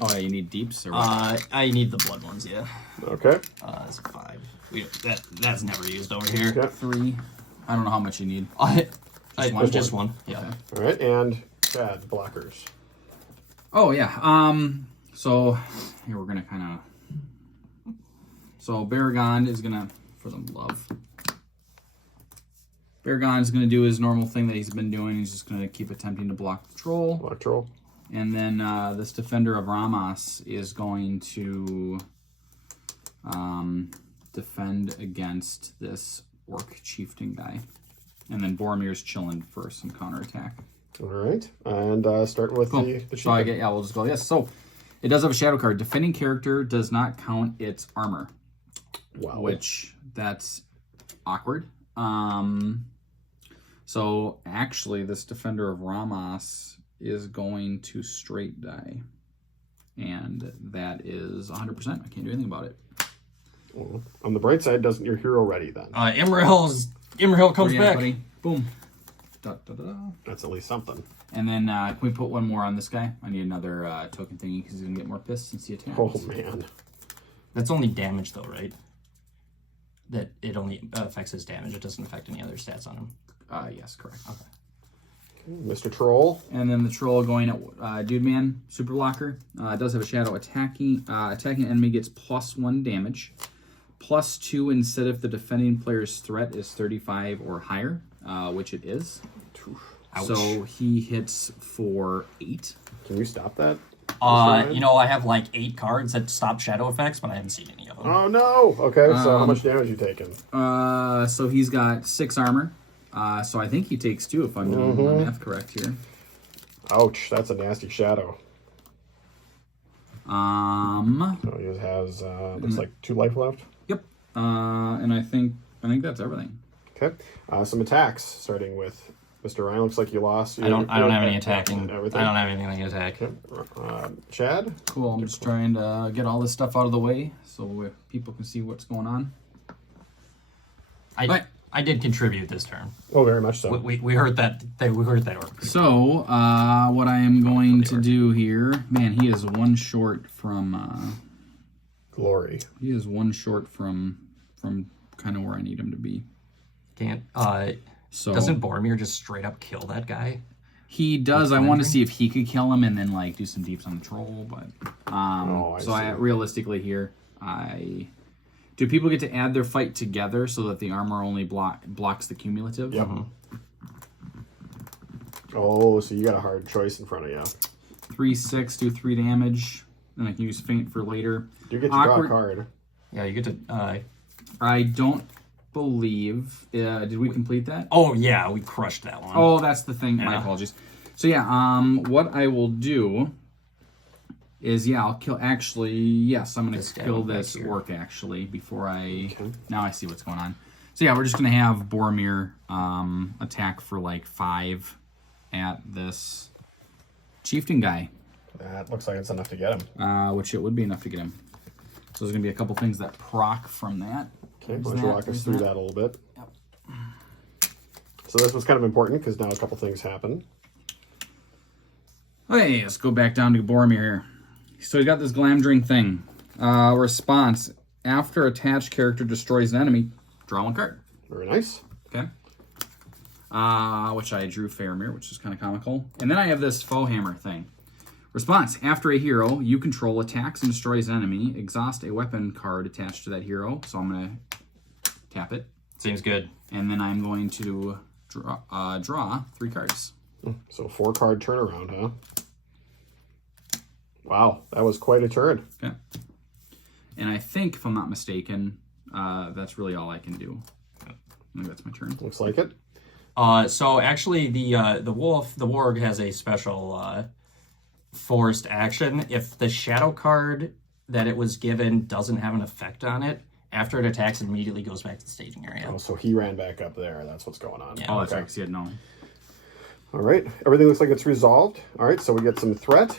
Oh, you need deeps or what? I need the blood ones, yeah. Okay. That's 5. That's never used over here. Okay. 3. I don't know how much you need. Just one. Yeah. Okay. All right, and Chad, blockers. Oh yeah. So here we're gonna kind of. So Baragon is gonna, for the love. Baragon is gonna do his normal thing that he's been doing. He's just gonna keep attempting to block the troll. Block troll. And then this Defender of Ramos is going to defend against this Orc Chieftain guy. And then Boromir's chilling for some counterattack. All right, and start with Cool. the So I chieftain. get, yeah, we'll just go, yes. So it does have a shadow card. Defending character does not count its armor. Wow. Which, that's awkward. So actually this Defender of Ramos is going to straight die. And that is 100%. I can't do anything about it. Well, on the bright side, doesn't your hero ready then? Imrahil comes Yeah, back. buddy. Boom. Da, da, da, da. That's at least something. And then can we put one more on this guy? I need another token thingy because he's going to get more pissed since he attacks. Oh, man. That's only damage though, right? That it only affects his damage. It doesn't affect any other stats on him. Yes, correct. Okay. Mr. Troll. And then the troll going at Dude Man, Super Blocker. It does have a shadow attacking. Attacking enemy gets +1 damage. +2 instead if the defending player's threat is 35 or higher, which it is. Ouch. So he hits for 8. Can you stop that? Mr. Ryan? I have like 8 cards that stop shadow effects, but I haven't seen any of them. Oh, no. Okay, so how much damage you taking? So he's got 6 armor. So I think he takes 2 if I'm doing my math correct here. Ouch, that's a nasty shadow. So he has, looks like 2 life left. Yep. And I think that's everything. Okay. Some attacks, starting with Mr. Ryan. Looks like you lost. I don't have any attacking. Everything. I don't have anything to attack. Chad? Cool. I'm just trying to get all this stuff out of the way so people can see what's going on. I did contribute this turn. Oh, very much so. We heard that. We heard that orc. So, what I am going to do here, man, he is 1 short from. Glory. He is 1 short from kind of where I need him to be. Can't. So Doesn't Boromir just straight up kill that guy? he does. I want to see if he could kill him and then like do some deeps on the troll, but I realistically here do people get to add their fight together so that the armor only blocks the cumulative? Yep. Oh, so you got a hard choice in front of you. 3/6, do 3 damage. Then I can use feint for later. You get to draw a card. Yeah, you get to. I don't believe. Did we complete that? Oh yeah, we crushed that one. Oh, that's the thing. My apologies. So yeah, what I will do is I'll kill. Actually, yes, I'm going to kill this orc actually before I. Okay. Now I see what's going on. So yeah, we're just going to have Boromir attack for like 5 at this chieftain guy. That looks like it's enough to get him. Which it would be enough to get him. So there's going to be a couple things that proc from that. Okay, why don't you walk us through that a little bit? Yep. So this was kind of important because now a couple things happen. Okay, let's go back down to Boromir here. So he's got this Glamdring thing. Response. After attached character destroys an enemy, draw 1 card. Very nice. Okay. Which I drew Faramir, which is kind of comical. And then I have this Foe Hammer thing. Response. After a hero you control attacks and destroys an enemy, exhaust a weapon card attached to that hero. So I'm going to tap it. Seems good. And then I'm going to draw 3 cards. So 4-card turnaround, huh? Wow, that was quite a turn. Okay. And I think, if I'm not mistaken, that's really all I can do. I think that's my turn. Looks like it. So actually, the warg has a special forced action. If the shadow card that it was given doesn't have an effect on it, after it attacks, it immediately goes back to the staging area. Oh, so he ran back up there. That's what's going on. Yeah. Oh, that's right, because he had no. All right. Everything looks like it's resolved. All right, so we get some threat,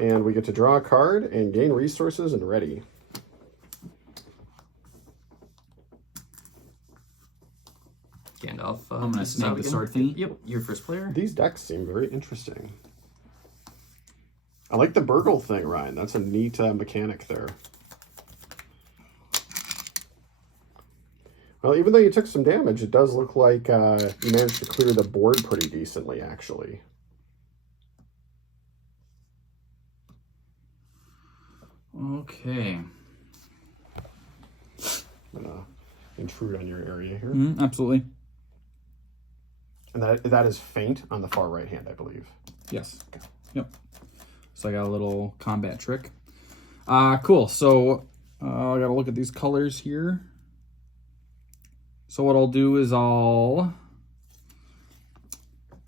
and we get to draw a card and gain resources and ready. Gandalf. I'm going to snag the sword thingy. Yep, your first player. These decks seem very interesting. I like the burgle thing, Ryan. That's a neat mechanic there. Well, even though you took some damage, it does look like you managed to clear the board pretty decently, actually. Okay. I'm going to intrude on your area here. Absolutely. And that is feint on the far right hand, I believe. Yes. Yep. So I got a little combat trick. Cool. So I got to look at these colors here. So what I'll do is I'll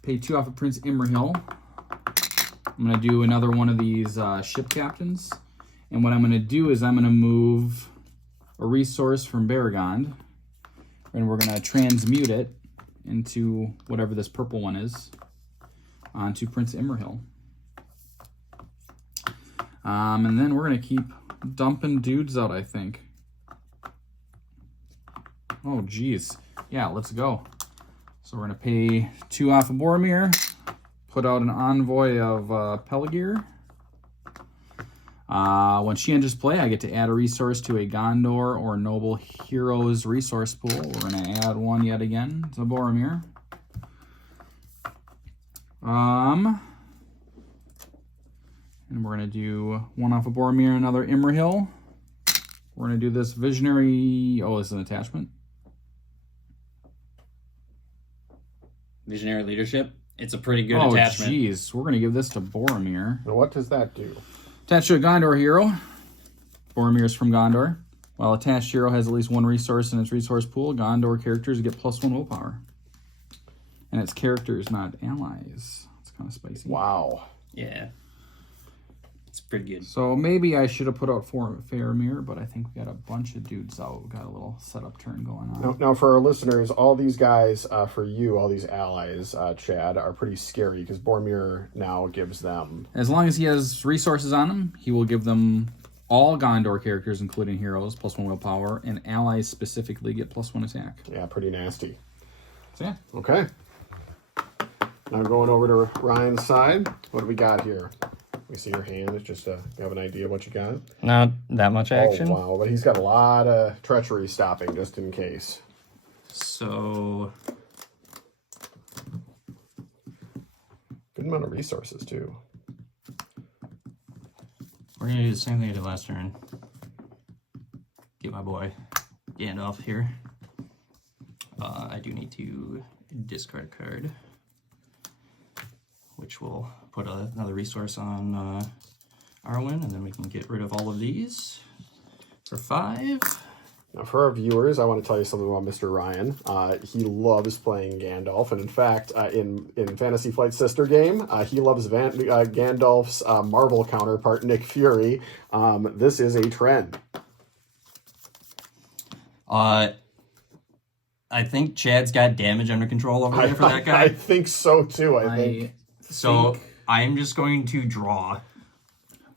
pay 2 off of Prince Imrahil. I'm going to do another one of these ship captains. And what I'm going to do is I'm going to move a resource from Baragond. And we're going to transmute it into whatever this purple one is onto Prince Imrahil. And then we're going to keep dumping dudes out, I think. Oh, geez. Yeah, let's go. So we're going to pay 2 off of Boromir, put out an envoy of Peligir. When she enters play, I get to add a resource to a Gondor or Noble Heroes resource pool. We're going to add 1 yet again to Boromir. And we're going to do 1 off of Boromir, another Imrahil. We're going to do this Visionary... Oh, this is an attachment. Visionary Leadership. It's a pretty good attachment. Oh, jeez. We're going to give this to Boromir. Now, what does that do? Attached to a Gondor hero. Boromir is from Gondor. While attached hero has at least 1 resource in its resource pool, Gondor characters get +1 willpower. And it's characters, not allies. It's kind of spicy. Wow. Yeah. It's pretty good. So maybe I should have put out Faramir, but I think we got a bunch of dudes out. We got a little setup turn going on. Now, for our listeners, all these guys, for you, all these allies, Chad, are pretty scary because Boromir now gives them... As long as he has resources on him, he will give them all Gondor characters, including heroes, +1 willpower, and allies specifically get +1 attack. Yeah, pretty nasty. So yeah. Okay. Now going over to Ryan's side. What do we got here? We see your hand. Just you have an idea of what you got? Not that much action. Oh, wow. But he's got a lot of treachery stopping just in case. So... Good amount of resources, too. We're going to do the same thing I did last turn. Get my boy Gandalf here. I do need to discard a card, which will put another resource on Arwen, and then we can get rid of all of these for 5. Now, for our viewers, I want to tell you something about Mr. Ryan. He loves playing Gandalf, and in fact, in Fantasy Flight's sister game, he loves Gandalf's Marvel counterpart, Nick Fury. This is a trend. I think Chad's got damage under control over there for that guy. I think so, too. I think. So I'm just going to draw.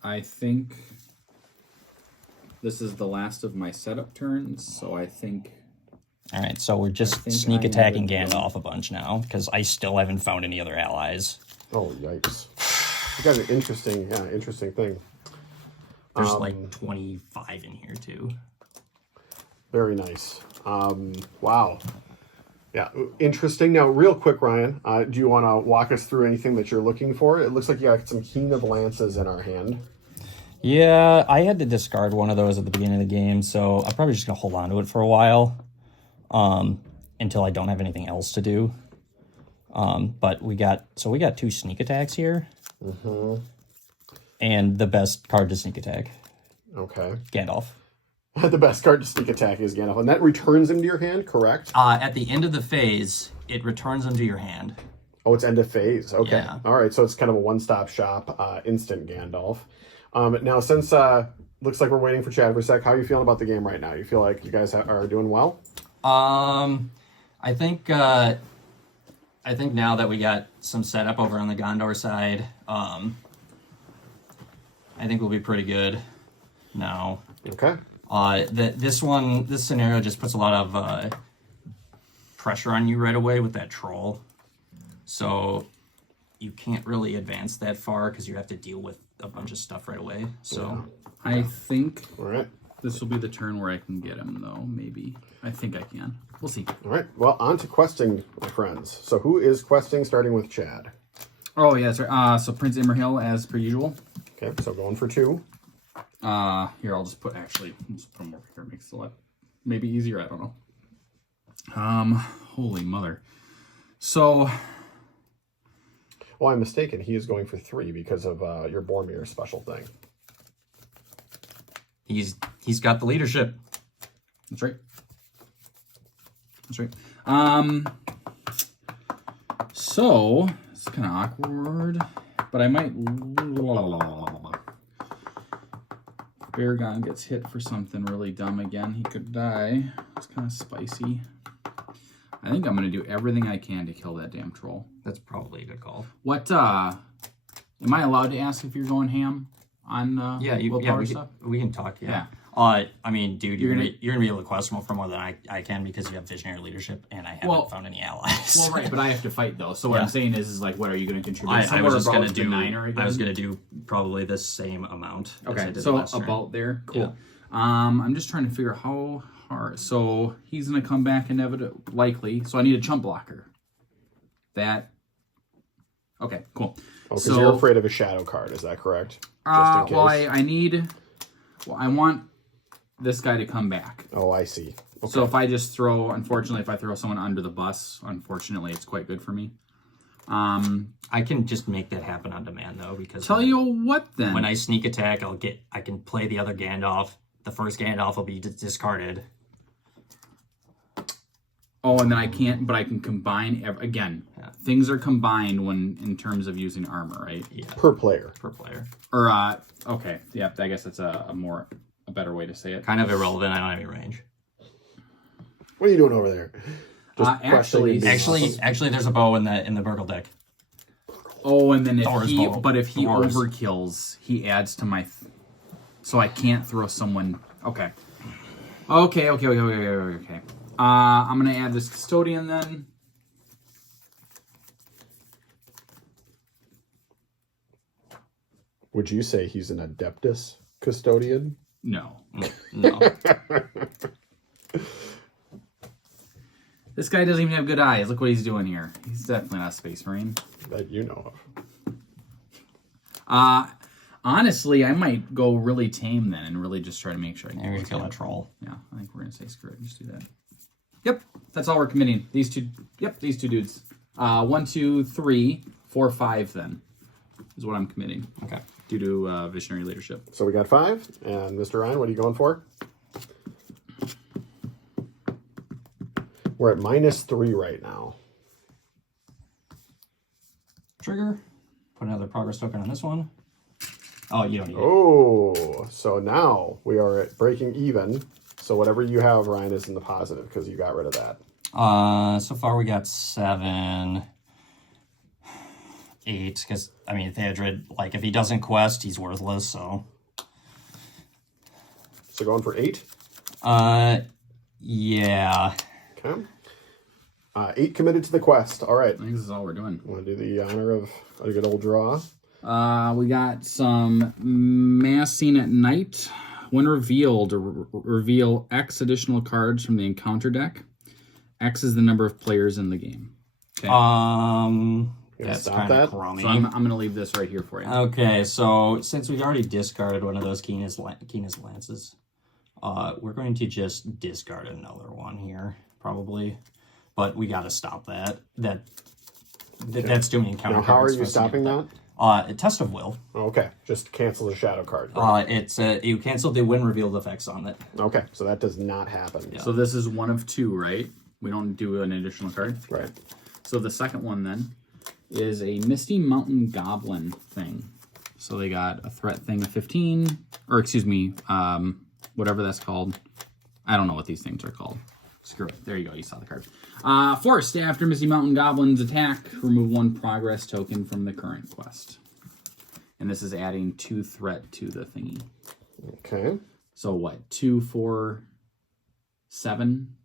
I think this is the last of my setup turns, so I think... All right, so we're just sneak attacking Gandalf a bunch now, because I still haven't found any other allies. Oh, yikes. You got an interesting thing. There's like 25 in here, too. Very nice. Wow. Yeah, interesting. Now, real quick, Ryan, do you want to walk us through anything that you're looking for? It looks like you got some Keen of Lances in our hand. Yeah, I had to discard one of those at the beginning of the game, so I'm probably just going to hold on to it for a while until I don't have anything else to do. But we got 2 sneak attacks here. And the best card to sneak attack, Okay. Gandalf. The best card to sneak attack is Gandalf, and that returns him to your hand, correct? At the end of the phase, it returns them to your hand. Oh, it's end of phase. Okay. Yeah. All right. So it's kind of a one-stop shop, instant Gandalf. Now, since looks like we're waiting for Chad for a sec, how are you feeling about the game right now? You feel like you guys are doing well? I think now that we got some setup over on the Gondor side, I think we'll be pretty good now. Okay. This scenario just puts a lot of pressure on you right away with that troll. So you can't really advance that far because you have to deal with a bunch of stuff right away. So I think All right. this will be the turn where I can get him, though. Maybe. I think I can. We'll see. All right. Well, on to questing, my friends. So who is questing, starting with Chad? Oh, yeah, that's right. So Prince Imrahil, as per usual. Okay. So going for 2. Here, I'll just put him over here. Makes it a lot maybe easier. I don't know. Holy mother. So... Well, I'm mistaken. He is going for 3 because of your Boromir special thing. he's got the leadership. That's right. So it's kind of awkward, but I might. Baragon gets hit for something really dumb again. He could die. It's kind of spicy. I think I'm gonna do everything I can to kill that damn troll. That's probably a good call. What? Am I allowed to ask if you're going ham on? Willpower stuff? We can talk. Yeah. Yeah. I mean, dude, you're gonna be able to quest more for more than I can because you have visionary leadership, and I haven't found any allies. Well, right, but I have to fight though. So what I'm saying is like, what are you going to contribute? I was just gonna the do 9 again? I was gonna do probably the same amount. as I Okay, did so last turn. about there. Cool. Yeah. I'm just trying to figure out how hard. So he's going to come back inevitably, likely. So I need a chump blocker. That. Okay, cool. Oh, because you're afraid of a shadow card. Is that correct? Just in case. Well, I need. Well, I want this guy to come back. Oh, I see. Okay. So if I just throw, unfortunately, if I throw someone under the bus, unfortunately, it's quite good for me. I can just make that happen on demand though, because Tell you what, then. when I sneak attack, I can play the other Gandalf. The first Gandalf will be discarded. Oh, and then I can't, but I can combine again. Yeah. Things are combined when in terms of using armor, right? Yeah. Per player. Per player. Or okay, yeah, I guess that's a better way to say it. Kind of irrelevant. I don't have any range. What are you doing over there? Actually, there's a bow in the Burgle deck. Oh, and then if Thor's he bow. overkills, he adds to my. So I can't throw someone. Okay. Okay. I'm gonna add this custodian then. Would you say he's an Adeptus custodian? No. No. This guy doesn't even have good eyes. Look what he's doing here. He's definitely not a Space Marine. That you know of. Honestly, I might go really tame then and really just try to make sure I can Maybe kill that troll. Yeah, I think we're gonna say screw it. Just do that. Yep, that's all we're committing. These two. Yep, these two dudes. 1, 2, 3, 4, 5. Then is what I'm committing. Okay. Due to visionary leadership. So we got 5. And Mr. Ryan, what are you going for? We're at -3 right now. Trigger. Put another progress token on this one. Oh, you don't need it. Oh, so now we are at breaking even. So whatever you have, Ryan, is in the positive because you got rid of that. So far we got 7, 8. Because I mean, Theodred, like if he doesn't quest, he's worthless. So going for 8. Yeah. Okay. 8 committed to the quest. All right. I think this is all we're doing. Want to do the honor of a good old draw? We got some massing at night. When revealed, reveal X additional cards from the encounter deck. X is the number of players in the game. Okay. That's stop kind that? of crummy. So I'm going to leave this right here for you. Okay, so since we've already discarded one of those Keenest Lances, we're going to just discard another one here, probably. But we got to stop that. That's doing encounter Now, how are cards you supposed to stopping get that? A test of will. Okay, just cancel the shadow card. Right? It's you cancel the win revealed effects on it. Okay, so that does not happen. So this is one of two, right? We don't do an additional card. Right. So the second one then is a Misty Mountain Goblin thing. So they got a threat thing of 15, or excuse me, whatever that's called. I don't know what these things are called. Screw it. There you go. You saw the card. Forced. After Misty Mountain Goblin's attack, remove 1 progress token from the current quest. And this is adding 2 threat to the thingy. Okay. So what? 2, 4, 7,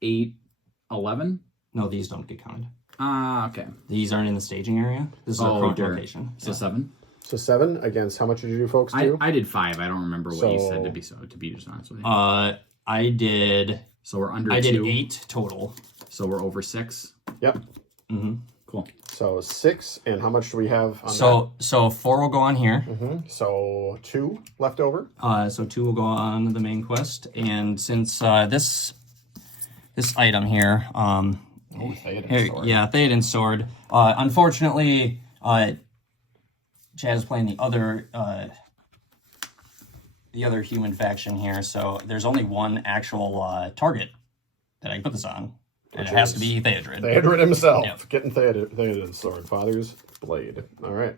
8, 11? No, these don't get counted. Okay. These aren't in the staging area. This is a current location. So 7? So 7 against how much did you folks do? I did 5. I don't remember what you said to be just honest with you. I did. So we're under 2. I did 8 total. So we're over 6. Yep. Mm-hmm. Cool. So 6, and how much do we have on So 4 will go on here. that? So 2 left over. So 2 will go on the main quest, and since this item here, Theoden's sword. Unfortunately, Chad is playing the other human faction here, so there's only one actual target that I can put this on, and it has to be Theodred. Theodred himself. Yep. Getting Theodred's sword. Father's blade. All right.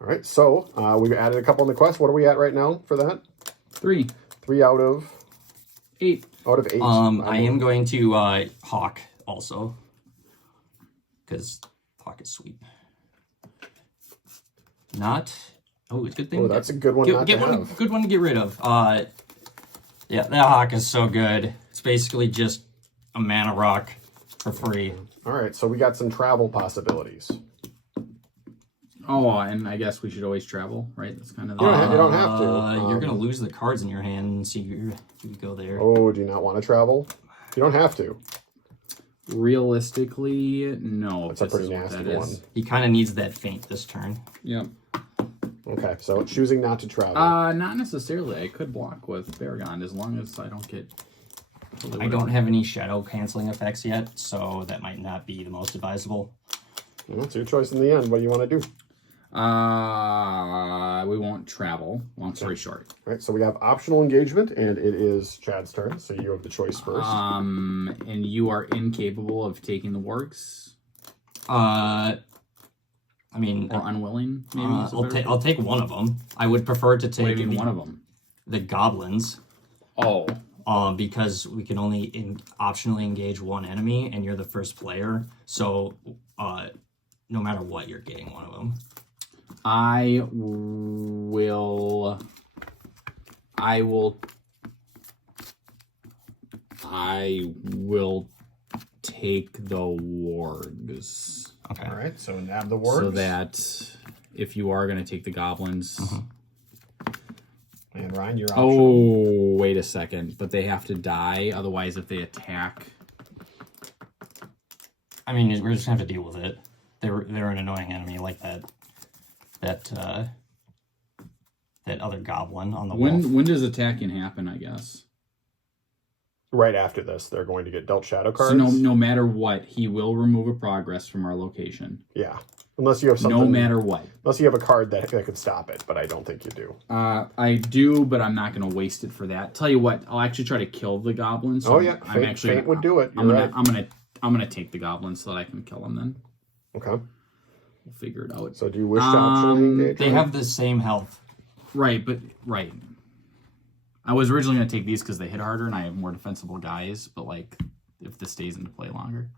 All right, so we've added a couple in the quest. What are we at right now for that? 3. 3 out of 8. Out of 8. I am going to Hawk also, because Hawk is sweet. Not. Oh, it's a good thing. Oh, that's a good one. Good one to get rid of. Yeah, that Hawk is so good. It's basically just a mana rock for free. All right, so we got some travel possibilities. Oh, and I guess we should always travel, right? That's kind of the... You don't have to. You're gonna lose the cards in your hand and see you go there. Oh, do you not want to travel? You don't have to. Realistically, no. That's a pretty nasty one. He kind of needs that feint this turn. Yep. Okay, so choosing not to travel. Not necessarily. I could block with Baragon as long as I don't get... I don't have any shadow canceling effects yet, so that might not be the most advisable. Well, it's your choice in the end. What do you want to do? We won't travel. Long story short. All right, so we have optional engagement, and it is Chad's turn, so you have the choice first. And you are incapable of taking the wargs? I mean... Or unwilling, maybe? I'll take one of them. I would prefer to take... What do you mean one of them? The goblins. Oh. Because we can only optionally engage one enemy, and you're the first player, so no matter what, you're getting one of them. I will take the wargs. Okay. All right, so nab the wargs. So that if you are going to take the goblins... And Ryan, you're optional. Oh, wait a second. But they have to die, otherwise if they attack... I mean, we're just going to have to deal with it. They're an annoying enemy like that other goblin on the wolf. When does attacking happen, I guess? Right after this, they're going to get dealt shadow cards. So no matter what, he will remove a progress from our location. Yeah. Unless you have something... No matter what. Unless you have a card that could stop it, but I don't think you do. I do, but I'm not going to waste it for that. Tell you what, I'll actually try to kill the goblins. So Fate would do it. I'm gonna take the goblins so that I can kill them then. Okay. We'll figure it out. So do you wish to optionally engage? They have the same health. Right. I was originally going to take these because they hit harder and I have more defensible guys, but like, if this stays into play longer.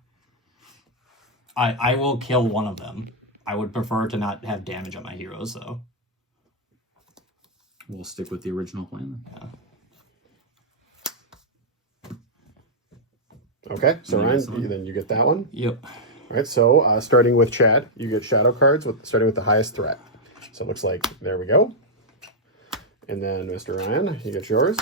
I will kill one of them. I would prefer to not have damage on my heroes, though. We'll stick with the original plan then. Yeah. Okay, so Ryan, then you get that one. Yep. All right, so starting with Chad, you get shadow cards starting with the highest threat. So it looks like, there we go. And then Mr. Ryan, you get yours.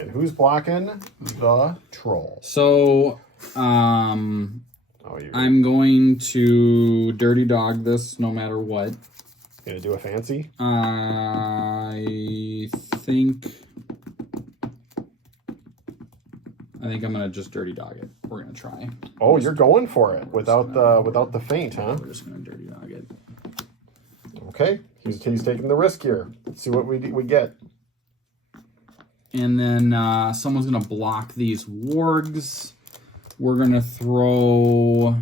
And who's blocking the troll? So, I'm going to dirty dog this no matter what. Gonna do a fancy? I think I think I'm gonna just dirty dog it. We're gonna try. Oh, you're going for it without the feint, huh? We're just gonna dirty dog it. Okay, he's taking the risk here. Let's see what we get. And then someone's gonna block these wargs. We're gonna throw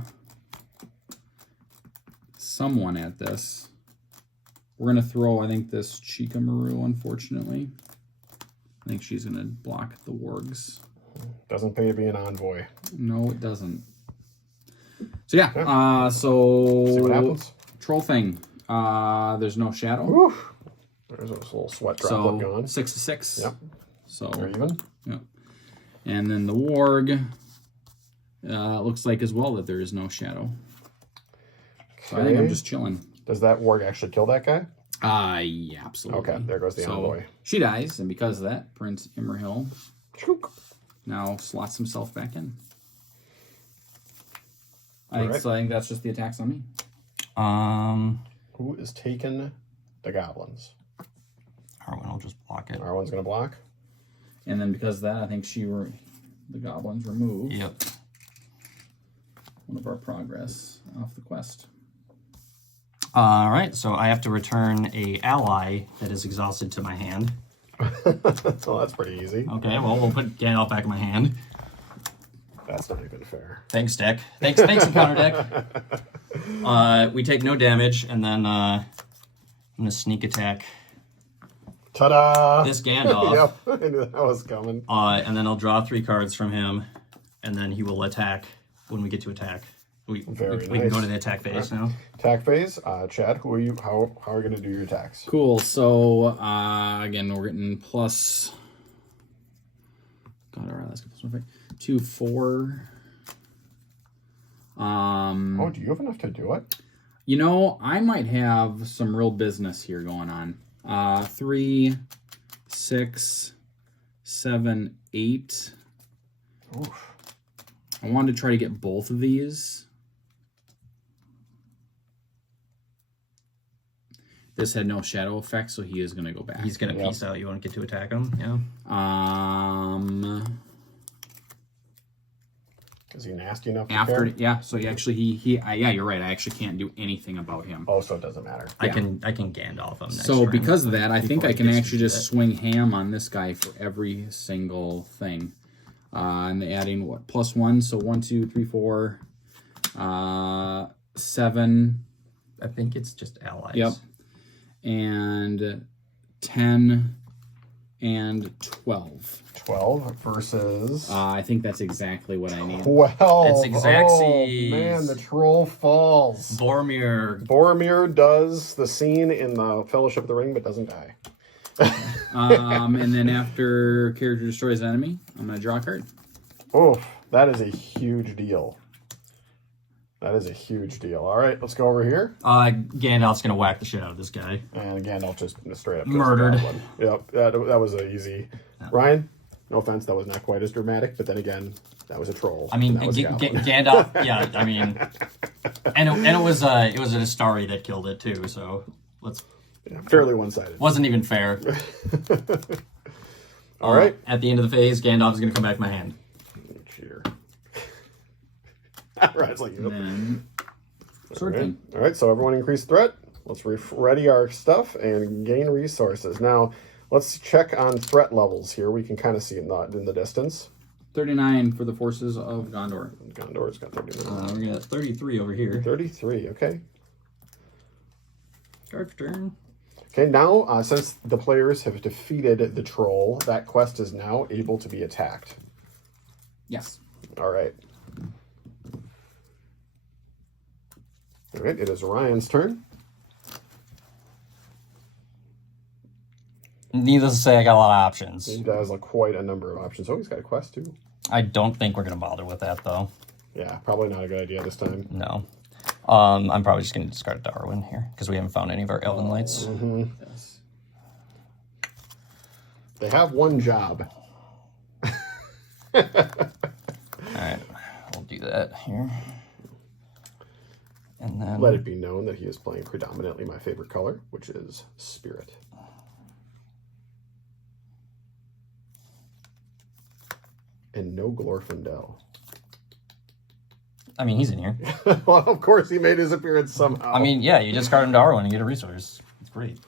someone at this. We're gonna throw, I think, this Chikamaru, unfortunately. I think she's gonna block the wargs. Doesn't pay to be an envoy. No, it doesn't. So yeah, so See what happens. Troll thing. There's no shadow. Whew. There's a little sweat droplet going. 6 to 6. Yep. So Or even. Yep. And then the warg. Looks like as well that there is no shadow. So I think I'm just chilling. Does that warg actually kill that guy? Yeah, absolutely. Okay, there goes the envoy. She dies, and because of that, Prince Imrahil Chook. now slots himself back in. Alright. So I think that's just the attacks on me. Who is taking the goblins? Arwen will just block it. Arwen's gonna block. And then because of that, I think the goblins removed Yep. one of our progress off the quest. All right, so I have to return a ally that is exhausted to my hand. So that's pretty easy. Okay, well, we'll put Gandalf back in my hand. That's not even fair. Thanks, deck. Thanks, encounter deck. We take no damage, and then I'm gonna sneak attack Ta-da! this Gandalf. Yep, I knew that was coming. And then I'll draw 3 cards from him, and then he will attack when we get to attack. We can go to the attack phase now. Attack phase. Chad, who are you? How are you going to do your attacks? Cool. So again, we're getting plus. God, all right, let's get plus 1, 2, 4. Oh, do you have enough to do it? You know, I might have some real business here going on. 3, 6, 7, 8. Oof. I wanted to try to get both of these. This had no shadow effect, so he is going to go back. He's gonna peace out. You want to get to attack him? Yeah. Is he nasty enough to After care? yeah, so yeah, you're right. I actually can't do anything about him. Oh, so it doesn't matter. I can Gandalf him next So turn. because of that, I think I can he actually gets just swing ham on this guy for every single thing. And adding what, +1, so 1, 2, 3, 4, 7. I think it's just allies. Yep. And 10 and 12. 12 versus... I think that's exactly what I need. 12. It's exactsies. Oh, man, the troll falls. Boromir. Boromir does the scene in the Fellowship of the Ring, but doesn't die. And then after character destroys enemy, I'm going to draw a card. Oh, that is a huge deal. That is a huge deal. All right, let's go over here. Gandalf's gonna whack the shit out of this guy. And Gandalf just straight up Murdered. Yep, that was a easy. Yeah. Ryan, no offense, that was not quite as dramatic, but then again, that was a troll. I mean, Gandalf. Yeah, I mean, and it was an Astari that killed it too. So let's. Yeah, fairly one-sided. Wasn't even fair. All right. At the end of the phase, Gandalf's gonna come back to my hand. You cheater. Ryan's like, yep. Sword thing. All right, so everyone increase threat. Let's ready our stuff and gain resources. Now, let's check on threat levels here. We can kind of see it in the distance. 39 for the forces of Gondor. Gondor's got 39. We got 33 over here. 33, okay. Card for turn. Okay, now, since the players have defeated the troll, that quest is now able to be attacked. Yes. All right. All right, it is Ryan's turn. Needless to say, I got a lot of options. He does quite a number of options. Oh, he's got a quest too. I don't think we're gonna bother with that though. Yeah, probably not a good idea this time. No. I'm probably just gonna discard Darwin here because we haven't found any of our Elven Lights. Mm-hmm. Yes. They have one job. All right, we'll do that here. And then Let it be known that he is playing predominantly my favorite color, which is Spirit. and no Glorfindel. I mean, he's in here. Well, of course, he made his appearance somehow. I mean, yeah, you discard him to R1 and get a resource. It's great.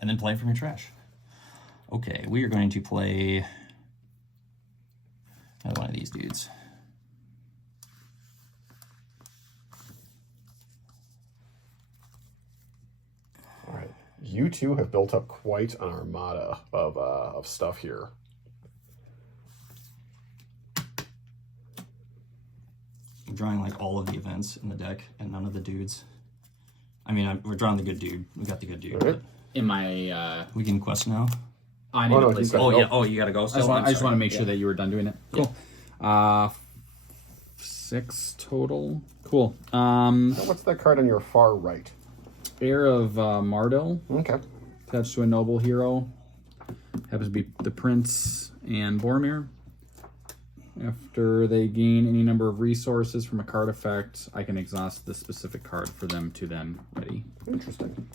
And then play him from your trash. Okay, we are going to play another one of these dudes. All right. You two have built up quite an armada of stuff here. I'm drawing like all of the events in the deck and none of the dudes. I mean, we're drawing the good dude. We got the good dude. Right. In my, We can quest now. I need Oh, to no, place he's it. got- Oh, Nope. yeah. Oh, you got to go I still? just want to make sure Yeah. that you were done doing it. Cool. 6 total. Cool. Now, what's that card on your far right? Heir of Mardil, Okay. attached to a noble hero. Happens to be the Prince and Boromir. After they gain any number of resources from a card effect, I can exhaust the specific card for them to then ready. Interesting.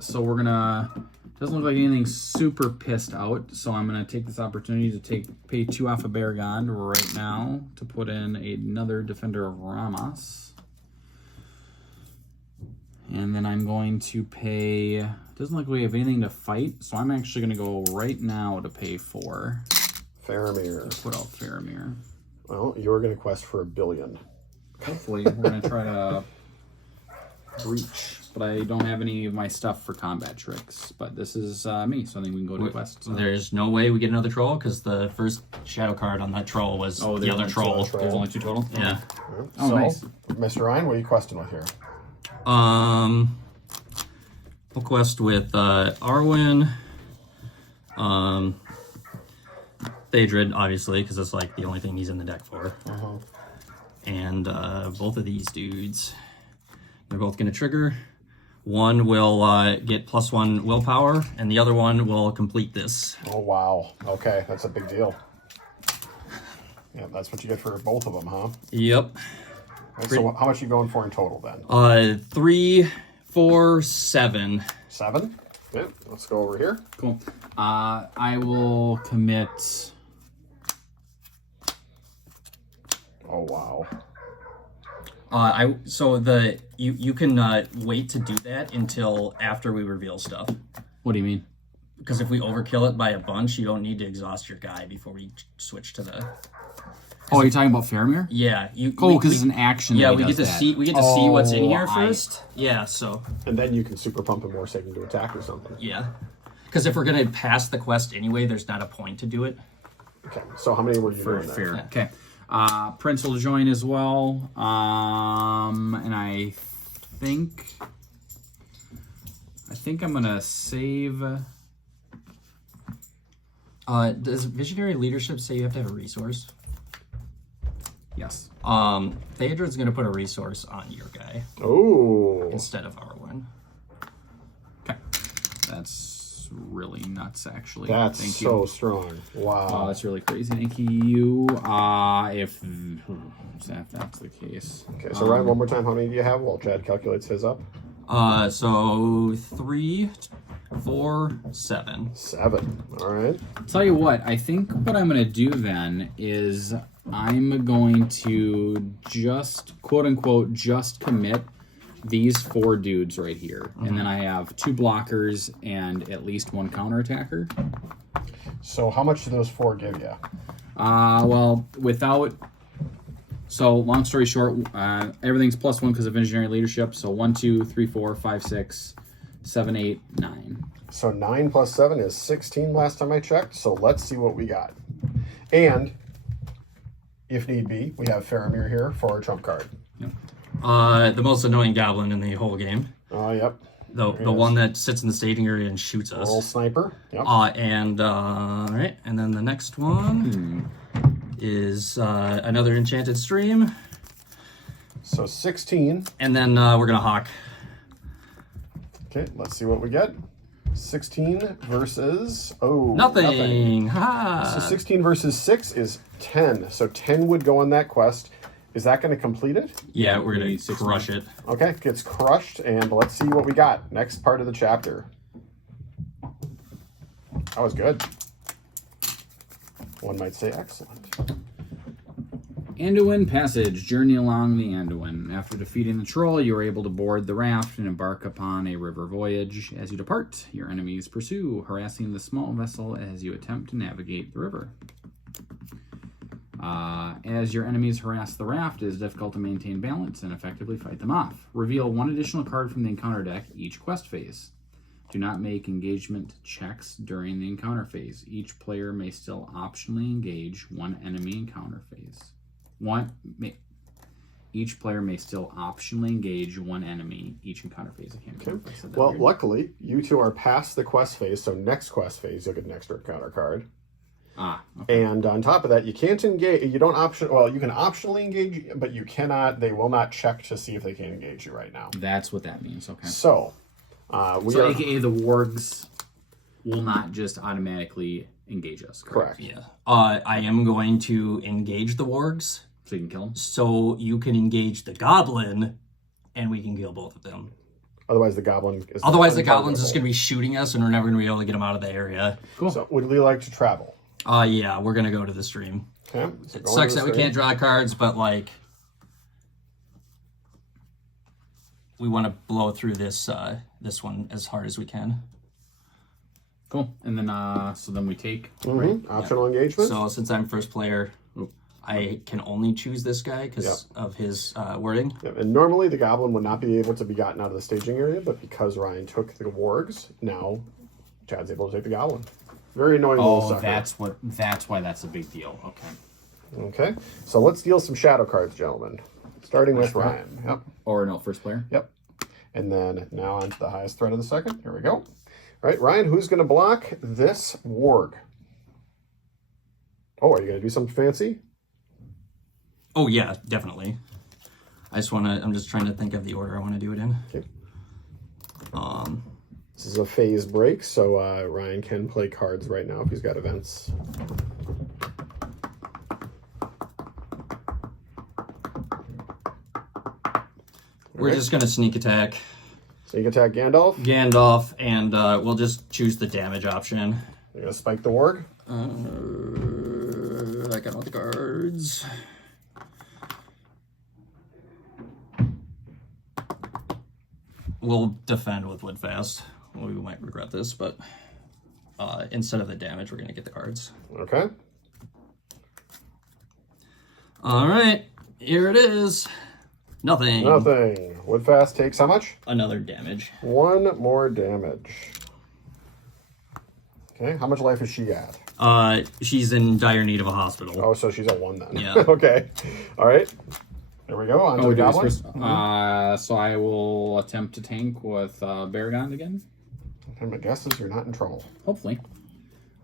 So we're gonna, doesn't look like anything super pissed out, so I'm gonna take this opportunity to pay 2 off of Baragond right now to put in another Defender of Ramos. And then I'm going to pay, doesn't look like we have anything to fight, so I'm actually gonna go right now to pay 4. Faramir. Put out Faramir. Well, you're going to quest for 1 billion. Hopefully, we're gonna try to breach, but I don't have any of my stuff for combat tricks. But this is me, so I think we can go to quest. So. There's no way we get another troll because the first shadow card on that troll was the there's other only troll. two- There's only 2 total. Yeah. Oh, So, nice. Mr. Ryan, what are you questing with here? We'll quest with Arwen, Theodred, obviously, because that's like the only thing he's in the deck for. And both of these dudes, they're both going to trigger. One will get +1 willpower, and the other one will complete this. Oh, wow. Okay, that's a big deal. Yeah, that's what you get for both of them, huh? Yep. Right, so how much are you going for in total then? 3, 4, 7. 7? Yeah, let's go over here. Cool. I will commit. Oh, wow. You can wait to do that until after we reveal stuff. What do you mean? Because if we overkill it by a bunch, you don't need to exhaust your guy before we switch to the. Oh, you're talking about Faramir? Yeah, Oh, because it's an action. Yeah, that we he get to does that. see see what's in here I- first. Yeah, so And then you can super pump him more so you can do attack or something. yeah, because if we're gonna pass the quest anyway, there's not a point to do it. Okay, so how many were you For doing fair. there? Okay. Prince will join as well. And I think I'm gonna save. Does Visionary Leadership say you have to have a resource? Yes. Theodred's gonna put a resource on your guy Oh. instead of Arwen. Okay. That's really nuts, actually. That's Thank so you. strong. Oh, Wow. that's really crazy. Thank you. If that's the case. Okay, so Ryan, one more time, how many do you have while Chad calculates his up? So 3, 4, 7. 7. All right. Tell you what, I think what I'm going to do then is I'm going to just, quote unquote, just commit these 4 dudes right here. And then I have 2 blockers and at least 1 counterattacker. So how much do those 4 give you? Well, without... So, long story short, everything's +1 because of Visionary Leadership. So, 1, 2, 3, 4, 5, 6, 7, 8, 9. So 9 plus 7 is 16 last time I checked. So let's see what we got. And if need be, we have Faramir here for our trump card. The most annoying goblin in the whole game. Yep. The one that sits in the staging area and shoots us. Little sniper. Yep. Right, and then the next one is another enchanted stream, So 16. and then we're gonna hawk. Okay, let's see what we get. 16 versus... Oh, Nothing. Ha! So 16 versus 6 is 10. So 10 would go on that quest. Is that going to complete it? Yeah, we're we gonna need 6 crush it. Okay, gets crushed, and let's see what we got. Next part of the chapter. That was good. One might say excellent. Anduin Passage. Journey along the Anduin. After defeating the troll, you are able to board the raft and embark upon a river voyage. As you depart, your enemies pursue, harassing the small vessel as you attempt to navigate the river. As your enemies harass the raft, it is difficult to maintain balance and effectively fight them off. Reveal one additional card from the encounter deck each quest phase. Do not make engagement checks during the encounter phase. Each player may still optionally engage one enemy encounter phase. Each player may still optionally engage one enemy each encounter phase. I can't remember if I said that Well, weird. luckily, you two are past the quest phase, so next quest phase, you'll get an extra encounter card. Okay. And on top of that, you can't engage, you don't you can optionally engage, but you cannot, they will not check to see if they can engage you right now. That's what that means. Okay. So, AKA the wargs will not just automatically engage us. Correct. Yeah. I am going to engage the wargs, So you can kill them. so you can engage the goblin, and we can kill both of them. Otherwise, the goblin is Otherwise, the goblin's just going to be shooting us, and we're never going to be able to get them out of the area. Cool. So, would we like to travel? Yeah, we're going to go to the stream. Okay. So It going sucks to that the we can't draw cards, but, like, we want to blow through this this one as hard as we can. Cool. And then, so then we take. Optional engagement. So since I'm first player, I can only choose this guy because of his wording. Yep. And normally the goblin would not be able to be gotten out of the staging area, but because Ryan took the wargs, now Chad's able to take the goblin. Very annoying little sucker. That's why that's a big deal. Okay. Okay. So let's deal some shadow cards, gentlemen. Starting with Ryan. Yep. Or no, first player. Yep. And then now on to the highest threat of the second. Here we go. All right, Ryan, who's going to block this warg? Oh, are you going to do something fancy? Oh yeah, definitely. I'm just trying to think of the order I want to do it in. Okay. This is a phase break, so Ryan can play cards right now if he's got events. We're just gonna sneak attack Sneak attack Gandalf. Gandalf, and we'll just choose the damage option. You're going to spike the warg. I got all the cards. We'll defend with Woodfast. We might regret this, but instead of the damage, we're gonna get the cards. Okay. All right, here it is. Nothing. Nothing. Woodfast takes how much? Another damage. One more damage. Okay, how much life is she at? She's in dire need of a hospital. Oh, so she's at 1 then. Yeah. Okay. All right. There we go. On to the we do this goblin. first. So I will attempt to tank with Baragon again. And my guess is you're not in trouble. Hopefully.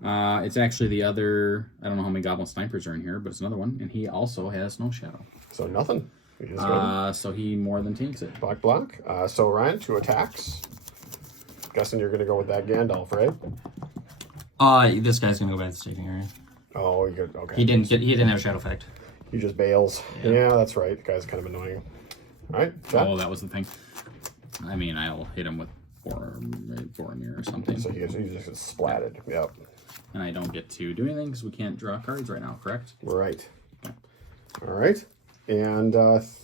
It's actually the other. I don't know how many Goblin Snipers are in here, but it's another one, and he also has no shadow. So nothing. You just go So he more than tanks it. block. So Ryan, 2 attacks. Guessing you're going to go with that Gandalf, right? This guy's gonna go back to the staging area. Oh, you're good. Okay. He didn't have shadow effect. He just bails. Yeah, that's right. The guy's kind of annoying. All right. Chad? Oh, that was the thing. I mean, I'll hit him with Boromir or something, So he just gets splatted. Yep. and I don't get to do anything because we can't draw cards right now. Correct? Right. All right. And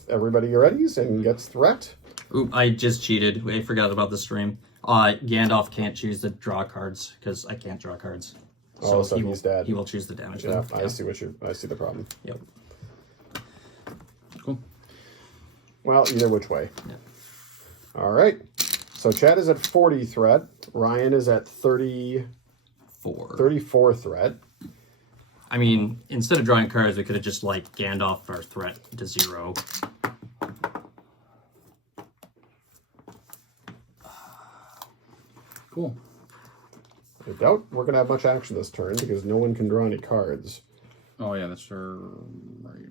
everybody readies and gets threat. Oop, I just cheated. I forgot about the stream. Gandalf can't choose the draw cards because I can't draw cards. So he's will, dead. He will choose the damage. Yeah, then. I see the problem. Yep. Cool. Well, either which way. Yeah. All right. So Chad is at 40 threat. Ryan is at 34 threat. I mean, instead of drawing cards, we could have just like Gandalf our threat to 0. Cool. I doubt we're going to have much action this turn because no one can draw any cards. Oh yeah, that's right.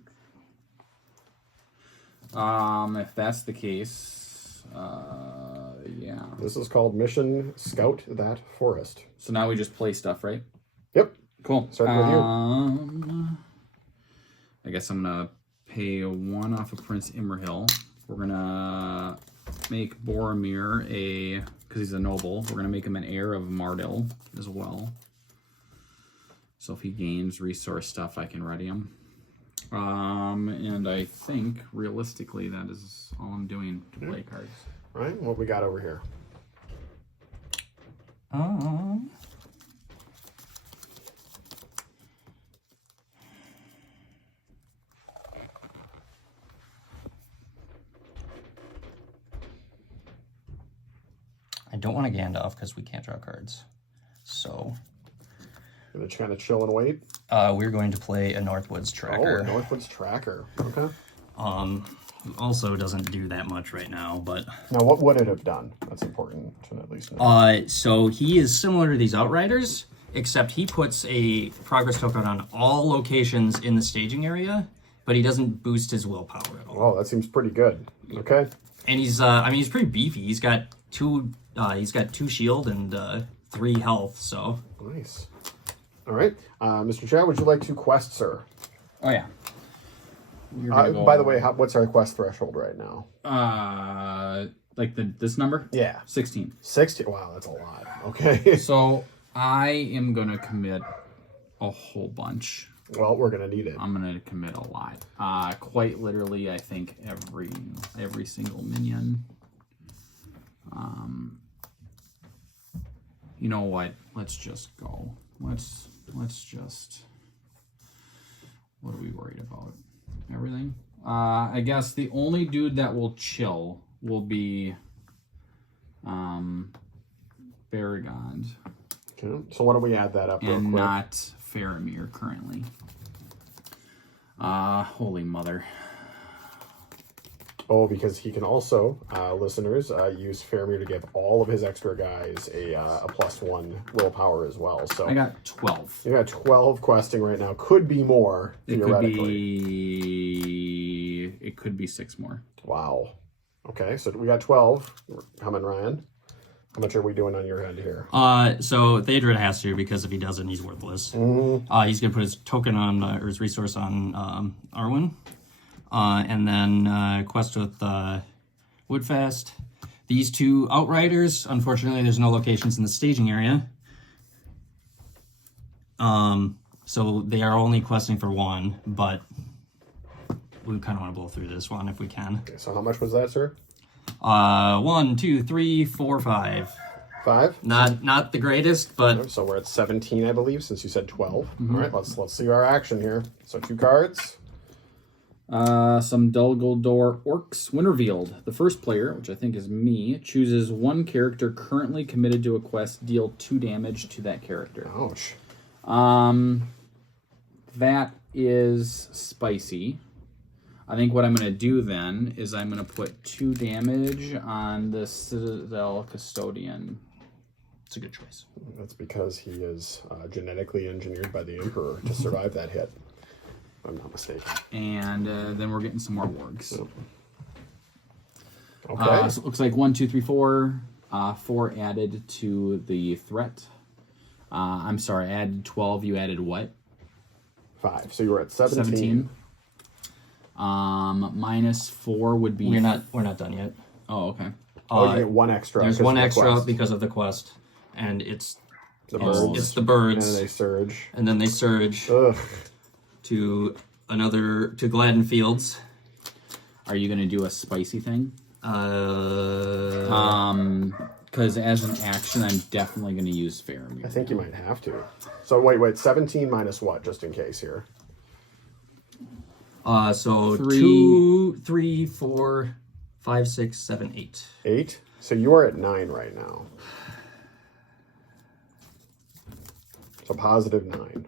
If that's the case, yeah. This is called Mission Scout That Forest. So now we just play stuff, right? Yep. Cool. Starting with you. I guess I'm gonna pay 1 off of Prince Imrahil. We're gonna make Boromir because he's a noble. We're gonna make him an heir of Mardil as well. So if he gains resource stuff, I can ready him. And I think realistically that is all I'm doing to play cards. Right, what we got over here? I don't want a Gandalf because we can't draw cards. So Gonna kind of chill and wait. we're going to play a Northwoods Tracker. Oh, Northwoods Tracker. Okay. Who also doesn't do that much right now, but Now, what would it have done? That's important to at least know. so he is similar to these Outriders, except he puts a progress token on all locations in the staging area, but he doesn't boost his willpower at all. Oh, that seems pretty good. Okay. And he's I mean, he's pretty beefy. He's got two shield and 3 health, so Nice. All right. Mr. Chad, would you like to quest, sir? Oh yeah. By the way, what's our quest threshold right now? Like this number? Yeah. 16. 60. Wow, that's a lot. Okay. So I am gonna commit a whole bunch. Well, we're going to need it. I'm gonna commit a lot. Quite literally, I think every single minion. You know what? Let's just go. Let's just. What are we worried about? Everything. I guess the only dude that will chill will be Barragond. Okay. So why don't we add that up real And quick? not Faramir currently. Holy mother. Oh, because he can also, listeners, use Faramir to give all of his extra guys a +1 willpower as well. So I got 12. you got 12 questing right now. Could be more, It theoretically. could be 6 more. Wow. Okay, so we got 12. Coming, Ryan. How much are we doing on your end here? so Theodred has to, because if he doesn't, he's worthless. He's gonna put his token on or his resource on Arwen. And then quest with Woodfast. These 2 Outriders, unfortunately, there's no locations in the staging area. So they are only questing for 1, but we kind of want to blow through this one if we can. Okay, so how much was that, sir? 1, 2, 3, 4, 5. 5? Not the greatest, but So we're at 17, I believe, since you said 12. All right, let's see our action here. So 2 cards. Some Dol Guldur Orcs. When revealed, the first player, which I think is me, chooses 1 character currently committed to a quest, deal 2 damage to that character. Ouch. That is spicy. I think what I'm going to do then is I'm going to put 2 damage on the Citadel Custodian. it's a good choice. That's because he is genetically engineered by the Emperor to survive that hit. If I'm not mistaken. And then we're getting some more wargs. Okay. So it looks like 1, 2, 3, 4. 4 added to the threat. I'm sorry, I added 12. You added what? 5. So you were at 17. 17. Minus 4 would be. We're not done yet. Oh, okay. Oh, you get 1 extra. There's because 1 of the extra quest. because of the quest, and it's The it's, birds. it's the And birds, then they surge. and then they surge Ugh. to Gladden Fields. Are you gonna do a spicy thing? Uh, Because as an action, I'm definitely gonna use Faramir. I think you might have to. So wait. 17 minus what, just in case here? so 3. 2, 3, 4, 5, 6, 7, 8. 8? So you are at 9 right now. So positive 9.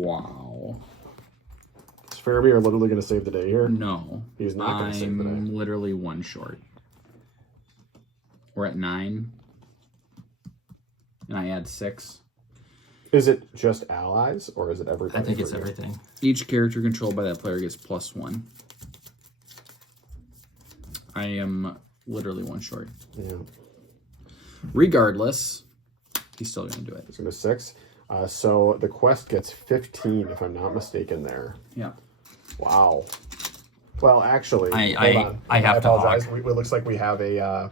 Wow. Is Faramir literally going to save the day here? No. He's not gonna save the day. I'm literally 1 short. We're at 9. And I add 6. Is it just allies, or is it everybody? I think for it's you? everything. Each character controlled by that player gets +1. I am literally 1 short. Yeah. Regardless, he's still going to do it. It's going to 6. So the quest gets 15, if I'm not mistaken there. Yeah. Wow. Well, actually, I hold on. have to apologize. hog. It looks like we have a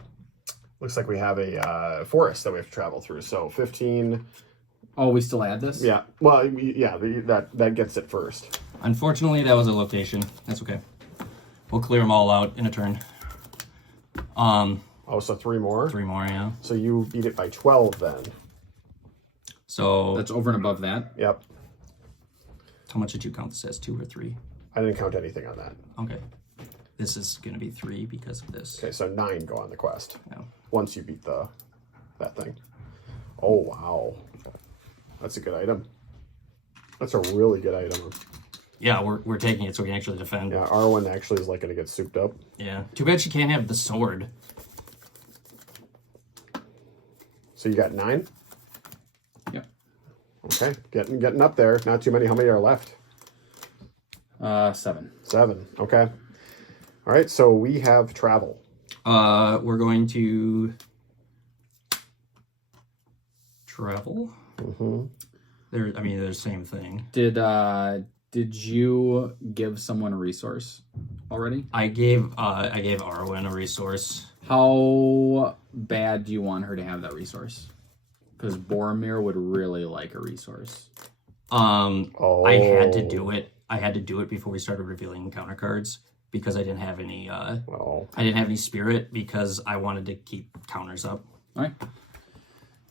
Looks like we have a forest that we have to travel through. So 15. Oh, we still add this? Yeah. Well, yeah. That gets it first. Unfortunately, that was a location. That's okay. We'll clear them all out in a turn. Oh, so 3 more. 3 more, yeah. So you beat it by 12 then. So That's over and above that. Yep. how much did you count this as? 2 or 3? I didn't count anything on that. Okay. This is going to be 3 because of this. Okay, so 9 go on the quest. Yeah. Once you beat that thing. Oh wow, that's a good item. That's a really good item. Yeah, we're taking it so we can actually defend. Yeah, Arwen actually is like going to get souped up. Yeah. Too bad she can't have the sword. So you got 9. Yep. Okay, getting up there. Not too many. How many are left? 7. 7. Okay. All right. So we have travel. We're going to travel. Mm-hmm. They're the same thing. Did you give someone a resource already? I gave Arwen a resource. How bad do you want her to have that resource? Because Boromir would really like a resource. Oh. I had to do it. I had to do it before we started revealing encounter cards because I didn't have any. Well. I didn't have any spirit because I wanted to keep counters up. All right.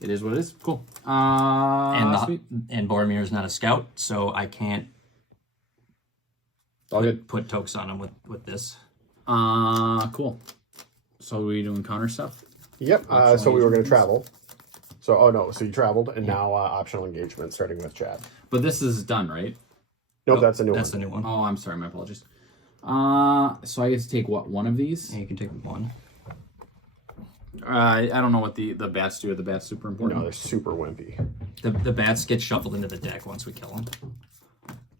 It is what it is. Cool. And Boromir is not a scout, so I can't All good. put tokes on him with this. Cool. So are we doing counter stuff? Yep. So we were going to travel. So, oh no, so you traveled, and now optional engagement, starting with Chad. But this is done, right? Nope, that's a new one. That's the new one. Oh, I'm sorry. My apologies. So I get to take what? One of these? And you can take 1. I don't know what the bats do. Are the bats super important? No, they're super wimpy. The bats get shuffled into the deck once we kill them.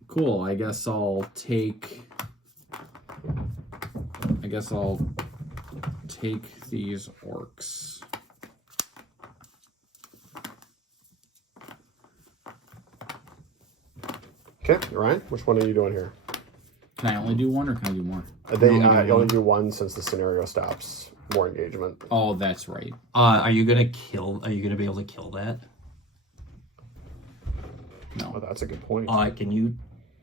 Cool. I guess I'll take these orcs. Okay, Ryan, which one are you doing here? Can I only do one, or can I do more? You only do one since the scenario stops. More engagement. Oh, that's right. Are you gonna be able to kill that? Oh, No. that's a good point. Can you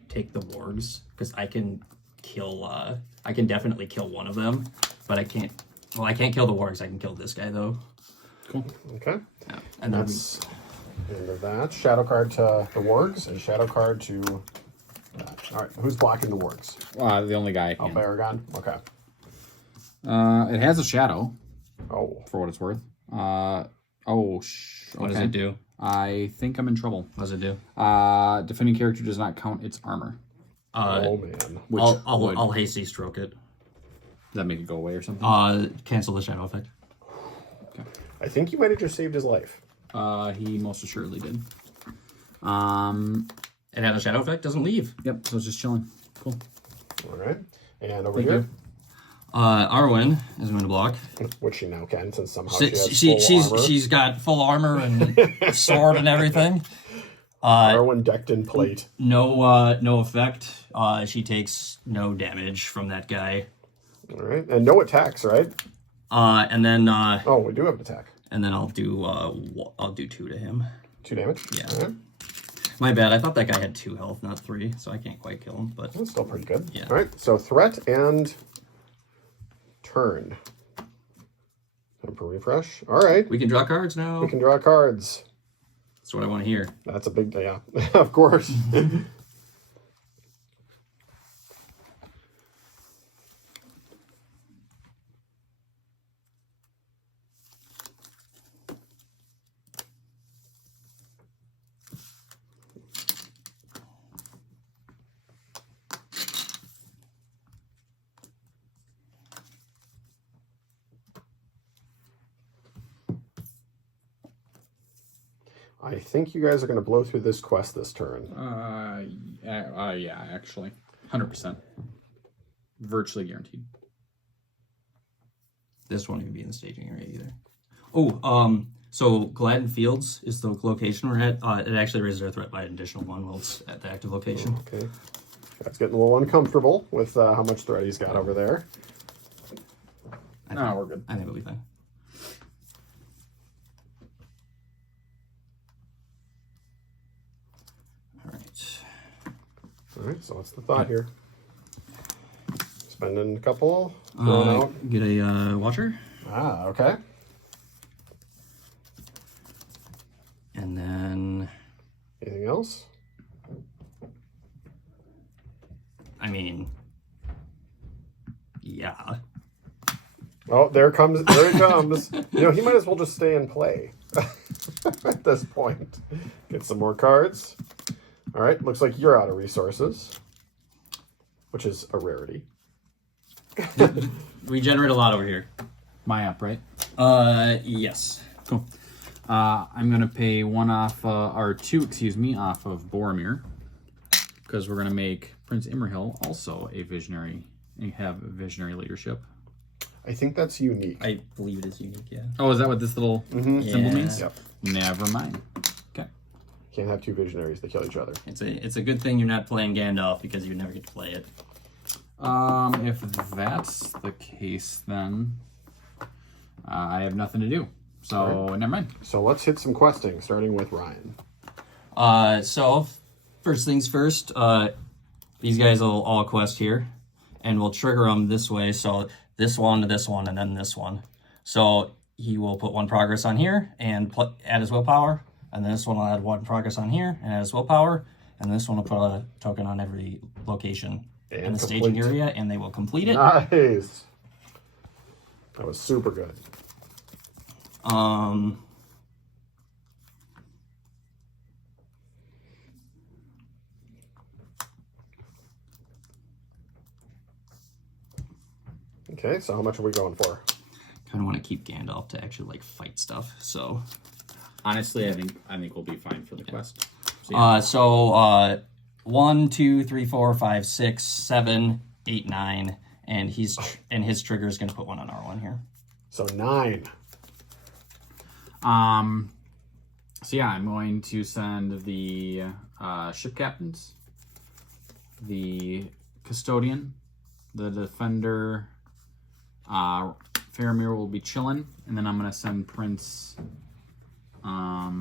take the wargs? Because I can kill. I can definitely kill one of them, but I can't. Well, I can't kill the wargs. I can kill this guy though. Cool. Okay. Yeah. And then That's the end of that. Shadow card to the wargs and shadow card to that. All right, who's blocking the wargs? The only guy I Oh, can. Baragon? Okay. It has a shadow, Oh. for what it's worth. what does it do? I think I'm in trouble. What does it do? Defending character does not count its armor. Oh, man. Which would I'll hasty stroke it. that make it go away or something? Cancel the shadow effect. I think you might have just saved his life. He most assuredly did. It had a shadow effect. Doesn't leave. Yep. So it's just chilling. Cool. All right. And over Thank here, you. Arwen is going to block. which she now can since somehow She's got full armor and sword and everything. Arwen decked in plate. No effect. She takes no damage from that guy. All right. And no attacks, right? And then Oh, we do have an attack. and then I'll do 2 to him. 2 damage? Yeah. All right. My bad. I thought that guy had 2 health, not 3, so I can't quite kill him. But That's still pretty good. Yeah. All right. So threat and turn. Time for refresh. All right. we can draw cards now. We can draw cards. That's what I want to hear. That's a big, yeah, of course. I think you guys are going to blow through this quest this turn. Yeah, actually. 100%. Virtually guaranteed. This won't even be in the staging area either. Oh, so Gladden Fields is the location we're at. It actually raises our threat by an additional 1 while it's at the active location. Okay. That's getting a little uncomfortable with how much threat he's got over there. No, we're good. I think it'll be fine. All right, so what's the thought here? Spending a couple, throwing out. Get a watcher. Ah, okay. And then, Anything else? I mean, yeah. Oh, there it comes. You know, he might as well just stay and play at this point. Get some more cards. All right, looks like you're out of resources, which is a rarity. Regenerate a lot over here. My up, right? Yes. Cool. I'm gonna pay one off, or two, excuse me, off of Boromir, because we're gonna make Prince Imrahil also a visionary. Have visionary leadership. I think that's unique. I believe it is unique, yeah. Oh, is that what this little symbol Yeah. means? Yep. Never mind. Okay. Can't have two visionaries; they kill each other. It's a good thing you're not playing Gandalf because you never get to play it. If that's the case, then I have nothing to do. So never mind. So let's hit some questing, starting with Ryan. So first things first, these guys will all quest here, and we'll trigger them this way. So this one, and then this one. So he will put one progress on here and add his willpower, and then this one will add one progress on here and add his willpower, and this one will put a token on every location in the staging area, and they will complete it. Nice. That was super good. Okay, so how much are we going for? Kind of want to keep Gandalf to actually like fight stuff. So, Honestly, I think we'll be fine for the quest. so 1, 2, 3, 4, 5, 6, 7, 8, 9, and his trigger is going to put one on our one here. So 9. So yeah, I'm going to send the ship captains, the custodian, the defender. Faramir will be chilling, and then I'm gonna send Prince. I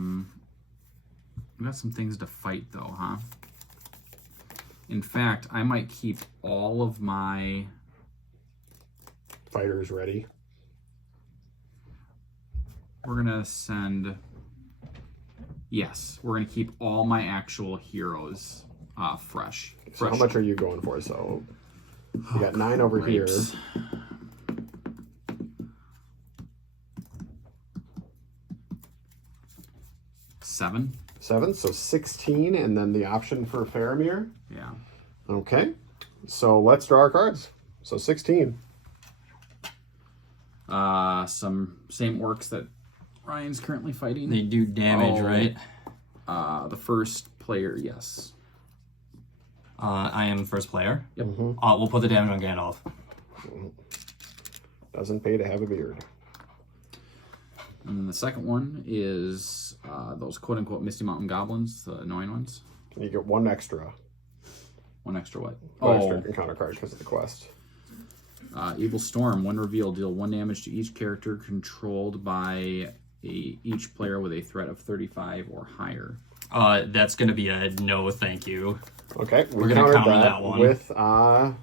got some things to fight though, huh? In fact, I might keep all of my Fighters ready. We're gonna send. Yes, we're gonna keep all my actual heroes fresh. So how much are you going for? So you got 9 over Great. here. Seven. 7, so 16, and then the option for Faramir. Yeah. Okay, so let's draw our cards. So 16. Some same orcs that Ryan's currently fighting. They do damage, right? The first player, yes. I am first player. Yep. We'll put the damage on Gandalf. Doesn't pay to have a beard. And then the second one is those quote-unquote Misty Mountain Goblins, the annoying ones. You get 1 extra. One extra what? One extra encounter card because of the quest. Evil Storm, 1 reveal, deal 1 damage to each character controlled by each player with a threat of 35 or higher. That's going to be a no thank you. Okay, We're going to counter that one. with a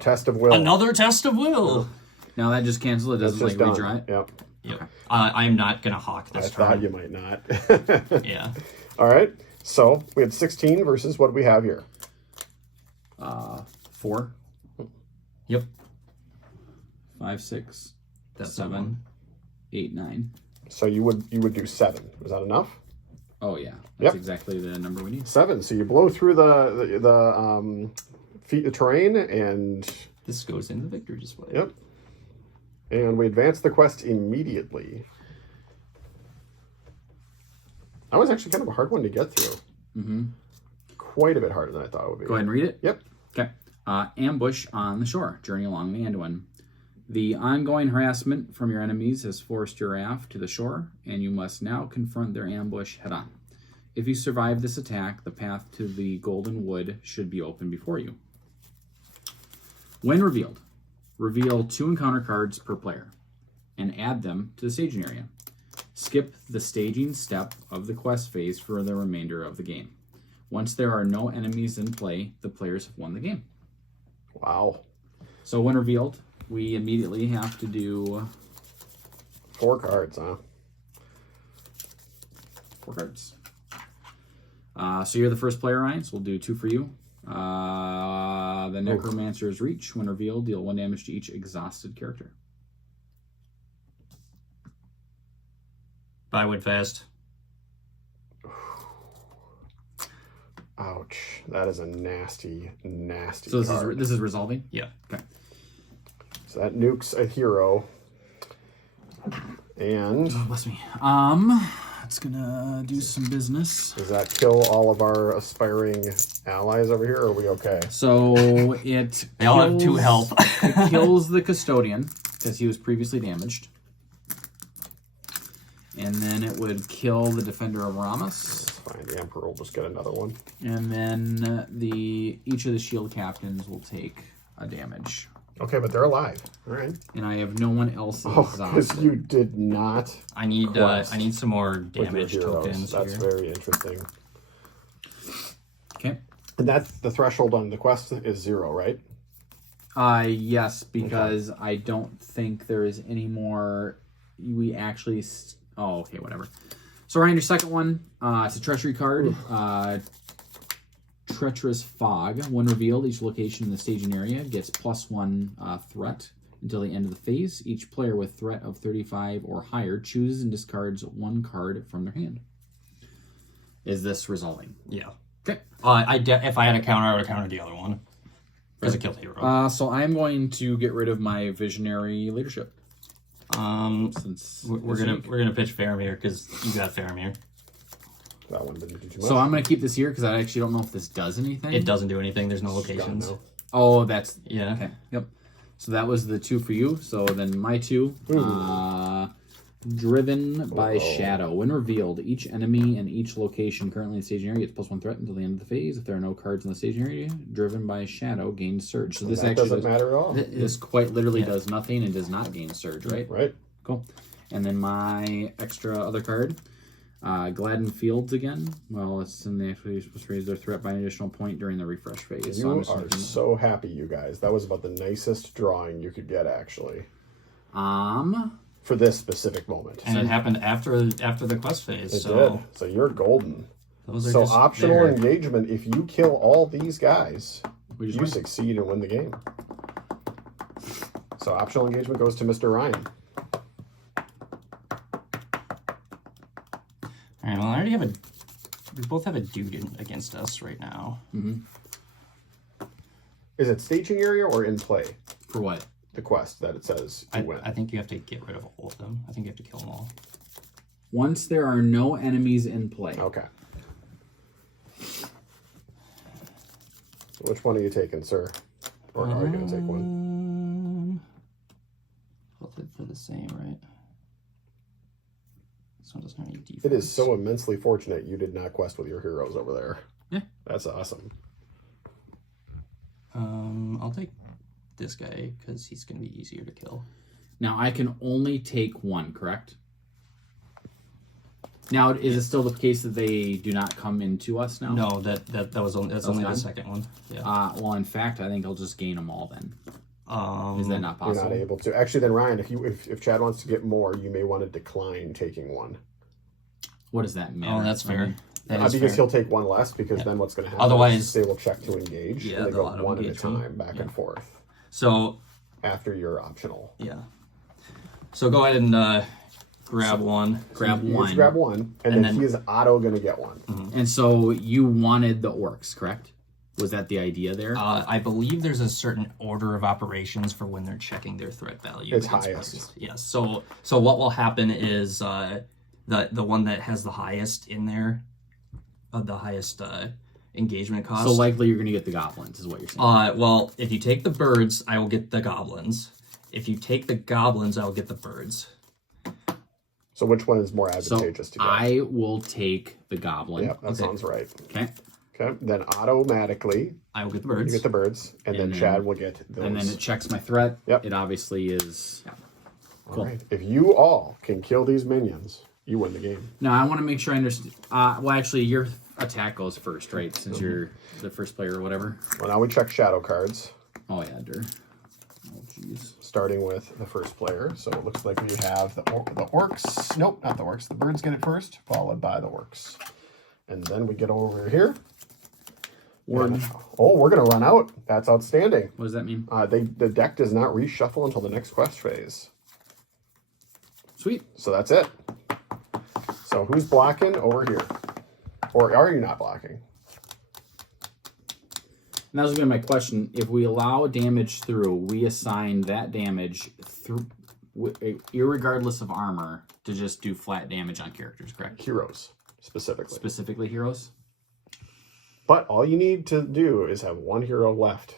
test of will. Another test of will! Now that just cancels it, That's doesn't just like done. redraw it? Yep. Yep. I'm not going to hawk I this thought turn. you might not. Yeah. All right, so we had 16 versus what do we have here? 4. Yep. 5, 6, That's 7, 8, 9. So you would do 7. Was that enough? Oh yeah, Yep. that's exactly the number we need. 7. So you blow through the terrain, and This goes in the victory display. yep. And we advance the quest immediately. That was actually kind of a hard one to get through. Mm-hmm. Quite a bit harder than I thought it would be. Go ahead and read it. Yep. Okay. Ambush on the shore. Journey along the Anduin. The ongoing harassment from your enemies has forced your raft to the shore, and you must now confront their ambush head-on. If you survive this attack, the path to the Golden Wood should be open before you. When revealed, reveal 2 encounter cards per player, and add them to the staging area. Skip the staging step of the quest phase for the remainder of the game. Once there are no enemies in play, the players have won the game. Wow. So when revealed, we immediately have to do 4 cards, huh? 4 cards. So you're the first player, Ryan, so we'll do 2 for you. The Necromancer's Reach. When revealed, deal 1 damage to each exhausted character. Bye, Woodfast. Ouch. That is a nasty, nasty So card. this is resolving? Yeah. Okay. So that nukes a hero. And Oh, bless me. It's gonna do some business. does that kill all of our aspiring allies over here, or are we okay? So it They all have 2 health. It kills the Custodian because he was previously damaged. And then it would kill the Defender of Ramus. Fine, the Emperor will just get another one. And then each of the shield captains will take a damage. Okay, but they're alive. All right. And I have no one else Oh, because exhausted. you did not I need some more with your damage heroes. tokens That's here. very interesting. Okay. And that's the threshold on the quest is 0, right? Yes, because I don't think there is any more. We actually. Oh, okay, whatever. So Ryan, your second one. It's a treachery card. Treacherous Fog. When revealed, each location in the staging area gets +1 threat until the end of the phase. Each player with threat of 35 or higher chooses and discards 1 card from their hand. Is this resolving? Yeah. Okay. If I had a counter, I would have countered the other one. As a kill hero. So I'm going to get rid of my Visionary Leadership. Since We're gonna pitch Faramir because you got Faramir. That one didn't do too much. So I'm going to keep this here because I actually don't know if this does anything. It doesn't do anything. There's no locations. Gone Oh, that's... Yeah. Okay, yep. So that was the 2 for you. So then my 2. Driven by Shadow. When revealed, each enemy and each location currently in the staging area gets +1 threat until the end of the phase. If there are no cards in the staging area, Driven by Shadow gains Surge. So this that actually doesn't matter at all. This quite literally does nothing and does not gain Surge, right? Right. Cool. And then my extra other card, Gladden Fields again. Well, it's in the actually supposed to raise their threat by an additional point during the refresh phase. So I'm You just are looking- so happy, you guys. That was about the nicest drawing you could get, actually, for this specific moment. And it happened after the quest phase. It so did. So you're golden. those are So just optional there. engagement, if you kill all these guys, We just you win. succeed and win the game. So optional engagement goes to Mr. Ryan. All right. Well, I already have a. We both have a dude against us right now. Is it staging area or in play? For what? The quest that it says you win. I think you have to get rid of all of them. I think you have to kill them all. Once there are no enemies in play. Okay. Which one are you taking, sir? Or are you going to take one? Both are the same, right? This one doesn't have any defense. It is so immensely fortunate you did not quest with your heroes over there. Yeah. That's awesome. I'll take this guy because he's going to be easier to kill. Now I can only take 1, correct? Now is it still the case that they do not come into us now? No, that's only gone? the second one. Yeah. Well, in fact, I think I'll just gain them all then. Is that not You're possible? not able to. Actually, then Ryan, if Chad wants to get more, you may want to decline taking 1. What does that mean? Oh, that's fair. That is Because fair. he'll take 1 less, because then what's going to happen? Otherwise- is they will check to engage. Yeah, and they they'll go auto 1 at a engage me. time, back and forth So after your optional. yeah. So go ahead and grab one. Grab You one. just grab 1, and then he is auto going to get 1. And so you wanted the orcs, correct? Was that the idea there? I believe there's a certain order of operations for when they're checking their threat value. It's against highest. players. Yes. So what will happen is the one that has the highest in there, the highest engagement cost. So likely you're going to get the goblins, is what you're saying. Well, if you take the birds, I will get the goblins. If you take the goblins, I will get the birds. So which one is more So advantageous to get? I will take the goblin. Yep, that sounds right. Okay. Okay, then automatically I will get the you birds. get the birds, and then then- Chad will get those. And then it checks my threat. Yep. It obviously is. Yeah. Cool. All right. If you all can kill these minions, you win the game. Now, I want to make sure I understand. Well, actually, your attack goes first, right? Since you're the first player or whatever. Well, now we check shadow cards. Oh, yeah, Oh, jeez. Starting with the first player. So it looks like we have the orcs. Nope, not the orcs. The birds get it first, followed by the orcs. And then we get over here. Oh, we're going to run out. That's outstanding. What does that mean? The deck does not reshuffle until the next quest phase. Sweet. So that's it. So who's blocking over here? Or are you not blocking? And that was going to be my question. If we allow damage through, we assign that damage through, irregardless of armor, to just do flat damage on characters, correct? Heroes, specifically. Specifically heroes? But all you need to do is have one hero left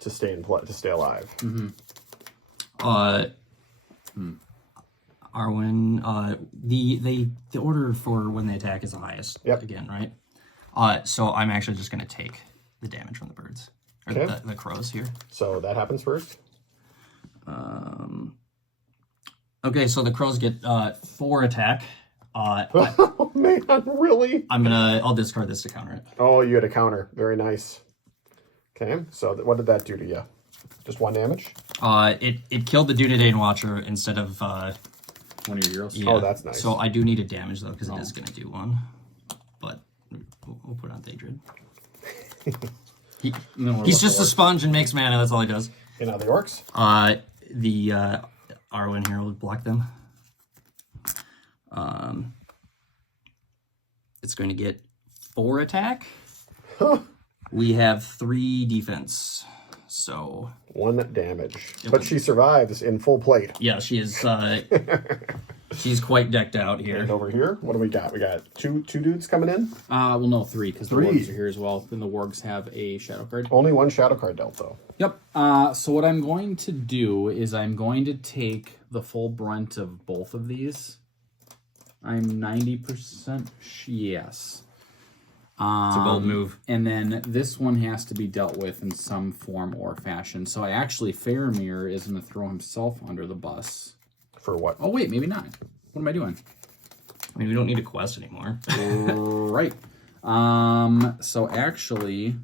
to stay alive. Mm-hmm. Arwen, the order for when they attack is the highest. Yep. Again, right? So I'm actually just going to take the damage from the birds. Or Okay. the crows here. So that happens first. Okay, so the crows get 4 attack. Oh man, really? I'll discard this to counter it. Oh, you had a counter. Very nice. Okay, so what did that do to you? Just 1 damage? It killed the Dunedain Watcher instead of One of your heroes? yeah. Oh, that's nice. So I do need a damage though, because it is going to do 1. But we'll put on Daedrid. He's just a sponge and makes mana. That's all he does. Okay, now the orcs. The Arwen here will block them. It's going to get 4 attack. We have 3 defense. So 1 damage. But she survives in full plate. yeah, she is. She's quite decked out here. And over here, what do we got? We got two dudes coming in. Well, no, 3, because the 3. wargs are here as well. Then the wargs have a shadow card. Only 1 shadow card dealt, though. Yep. So what I'm going to do is I'm going to take the full brunt of both of these. I'm 90% yes. It's a bold move. And then this one has to be dealt with in some form or fashion. So Faramir is going to throw himself under the bus. For what? Oh, wait, maybe not. What am I doing? I mean, we don't need a quest anymore. Right. So actually,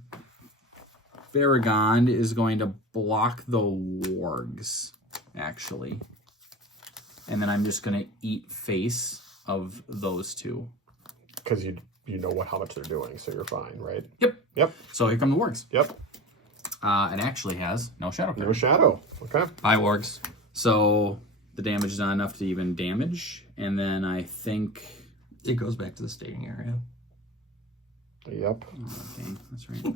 Farragon is going to block the wargs, actually. And then I'm just going to eat face of those 2. Because you know how much they're doing, so you're fine, right? Yep. Yep. So here come the wargs. Yep. It actually has no shadow card. No shadow. Okay. Bye, wargs. So the damage is not enough to even damage. And then I think... It goes back to the staging area. Yep. Oh, dang, that's right.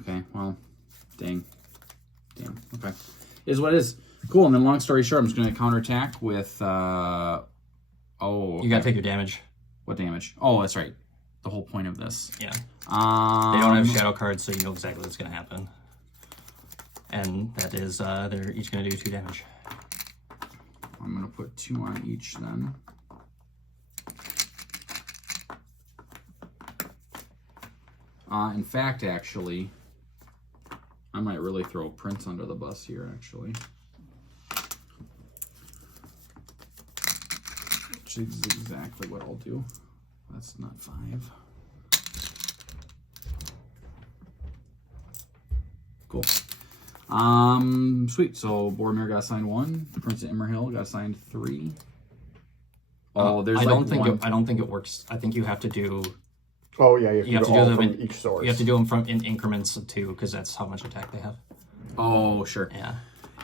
Okay, well, dang. Damn, okay. Is what it is. Cool, and then long story short, I'm just going to counterattack with... okay. You got to take your damage. What damage? Oh, that's right. The whole point of this. Yeah. They don't have shadow cards, so you know exactly what's going to happen. And that is, they're each going to do 2 damage. I'm going to put 2 on each then. In fact, actually, I might really throw Prince under the bus here, actually. Which is exactly what I'll do. That's not 5. Cool. Sweet. So Boromir got assigned 1. Prince of Immerhill got assigned 3. Oh, there's I don't think it works. I think you have to do. Oh yeah, you have to do them from in each source. You have to do them in increments of 2, because that's how much attack they have. Oh, sure. Yeah.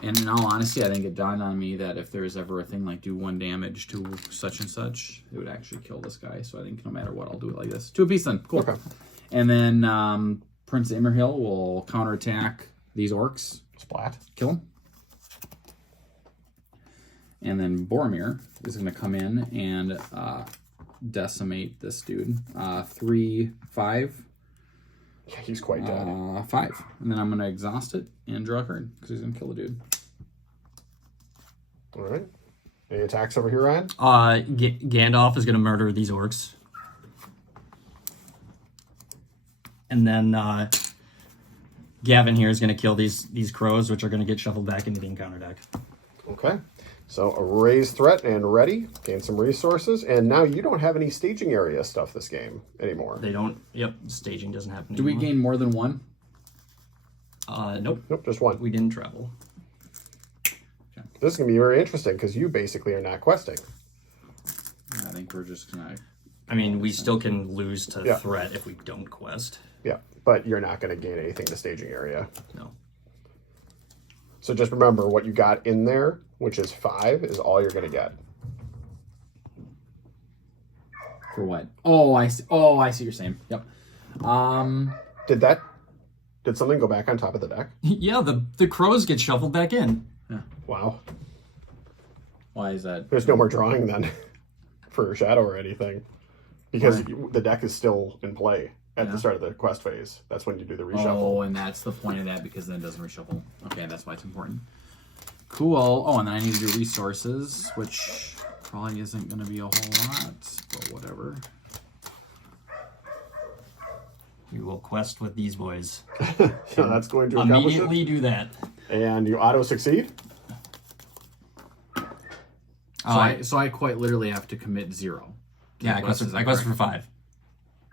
And in all honesty, I think it dawned on me that if there's ever a thing like do 1 damage to such and such, it would actually kill this guy. So I think no matter what, I'll do it like this. 2 apiece then. Cool. Okay. And then Prince of Immerhill will counterattack these orcs. Splat. Kill him. And then Boromir is going to come in and decimate this dude. 3, 5. Yeah, he's quite dead. 5. And then I'm going to exhaust it and draw a card because he's going to kill the dude. All right. Any attacks over here, Ryan? Gandalf is going to murder these orcs. And then Gavin here is going to kill these crows, which are going to get shuffled back into the encounter deck. Okay. So a raise threat and ready. Gain some resources. And now you don't have any staging area stuff this game anymore. They don't. Yep, staging doesn't happen. Do we gain more than one? Nope. Nope, just one. We didn't travel. This is going to be very interesting because you basically are not questing. I think we're just gonna. I mean, we still can lose to Yeah. threat if we don't quest. Yeah, but you're not going to gain anything to staging area. No. So just remember what you got in there, which is 5, is all you're going to get. For what? Oh, I see. Oh, I see what you're saying. Yep. Did something go back on top of the deck? Yeah, the crows get shuffled back in. Wow. Why is that? There's no more drawing then for Shadow or anything. Because the deck is still in play at the start of the quest phase. That's when you do the reshuffle. Oh, and that's the point of that because then it doesn't reshuffle. Okay, that's why it's important. Cool. Oh, and then I need to do resources, which probably isn't going to be a whole lot, but whatever. We will quest with these boys. So that's going to accomplish it. Immediately do that. And you auto succeed. So I quite literally have to commit 0. Yeah, I quested for 5.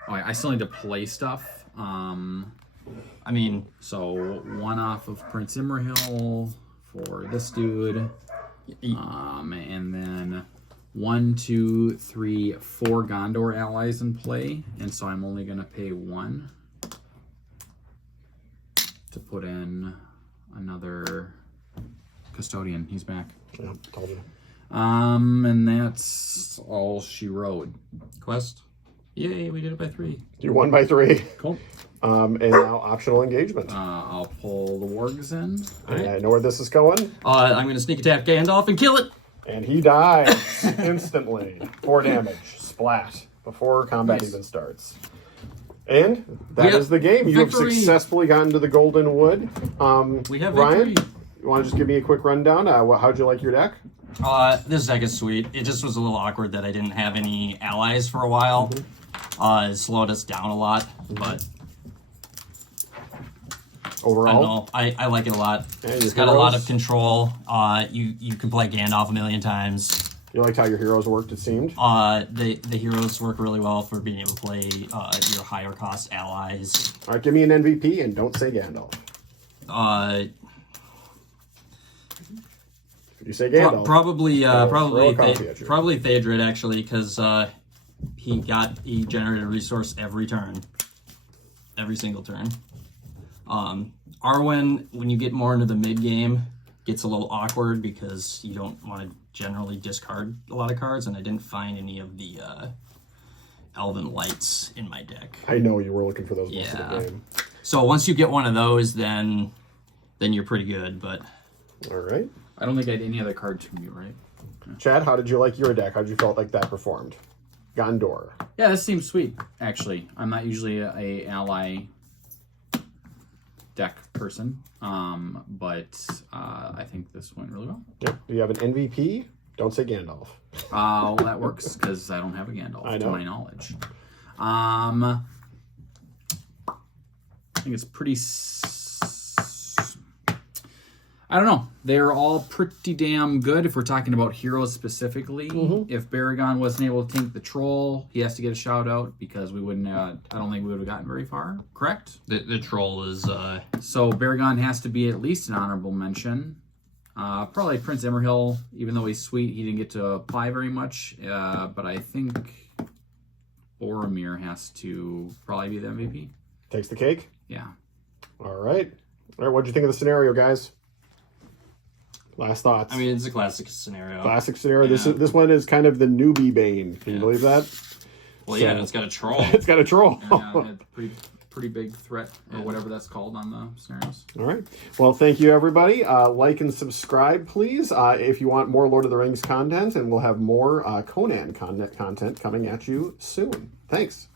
Oh, I still need to play stuff. I mean, so 1 off of Prince Imrahil for this dude. And then 1, 2, 3, 4 Gondor allies in play, and so I'm only gonna pay 1 to put in another custodian. He's back. Yeah, told you. And that's all she wrote. quest. Yay, we did it by 3. You won by 3. Cool. And now optional engagement. I'll pull the wargs in. And I know where this is going. I'm going to sneak attack Gandalf and kill it. And he dies instantly. 4 damage. Splat. Before combat even starts. And that is the game. You Victory. have successfully gotten to the Golden Wood. We have Ryan, victory. you want to just give me a quick rundown? How'd you like your deck? This deck is sweet. It just was a little awkward that I didn't have any allies for a while. It slowed us down a lot, but I don't Overall? know. I like it a lot. And It's your got a lot heroes? of control. You can play Gandalf a million times. You liked how your heroes worked, it seemed? The heroes work really well for being able to play your higher cost allies. All right, give me an MVP and don't say Gandalf. If you say Gandalf, Probably throw a coffee at you. probably Theodred actually, because he generated a resource every turn, every single turn. Arwen, when you get more into the mid game, gets a little awkward because you don't want to generally discard a lot of cards, and I didn't find any of the Elven Lights in my deck. I know you were looking for those most of the Yeah. game. So once you get one of those, then you're pretty good. But All right. I don't think I had any other cards from you, right? Chad, how did you like your deck? How did you felt like that performed? Gondor. Yeah, this seems sweet, actually. I'm not usually a ally deck person, but I think this went really well. Yep. Do you have an MVP? Don't say Gandalf. Well, that works, because I don't have a Gandalf, I to know. my knowledge. I think it's pretty... I don't know. They're all pretty damn good if we're talking about heroes specifically. If Baragon wasn't able to tank the troll, he has to get a shout out because we wouldn't. I don't think we would have gotten very far. Correct. the troll is So Baragon has to be at least an honorable mention. Probably Prince Imrahil, even though he's sweet, he didn't get to apply very much. But I think Boromir has to probably be the MVP. Takes the cake. Yeah. All right. All right. What'd you think of the scenario, guys? Last thoughts. I mean, it's a classic scenario. Classic scenario. Yeah. This one is kind of the newbie Bane. Can you believe that? Well, yeah, and it's got a troll. It's got a troll. Yeah, had pretty big threat or whatever that's called on the scenarios. All right. Well, thank you, everybody. Like and subscribe, please, if you want more Lord of the Rings content, and we'll have more Conan content coming at you soon. Thanks.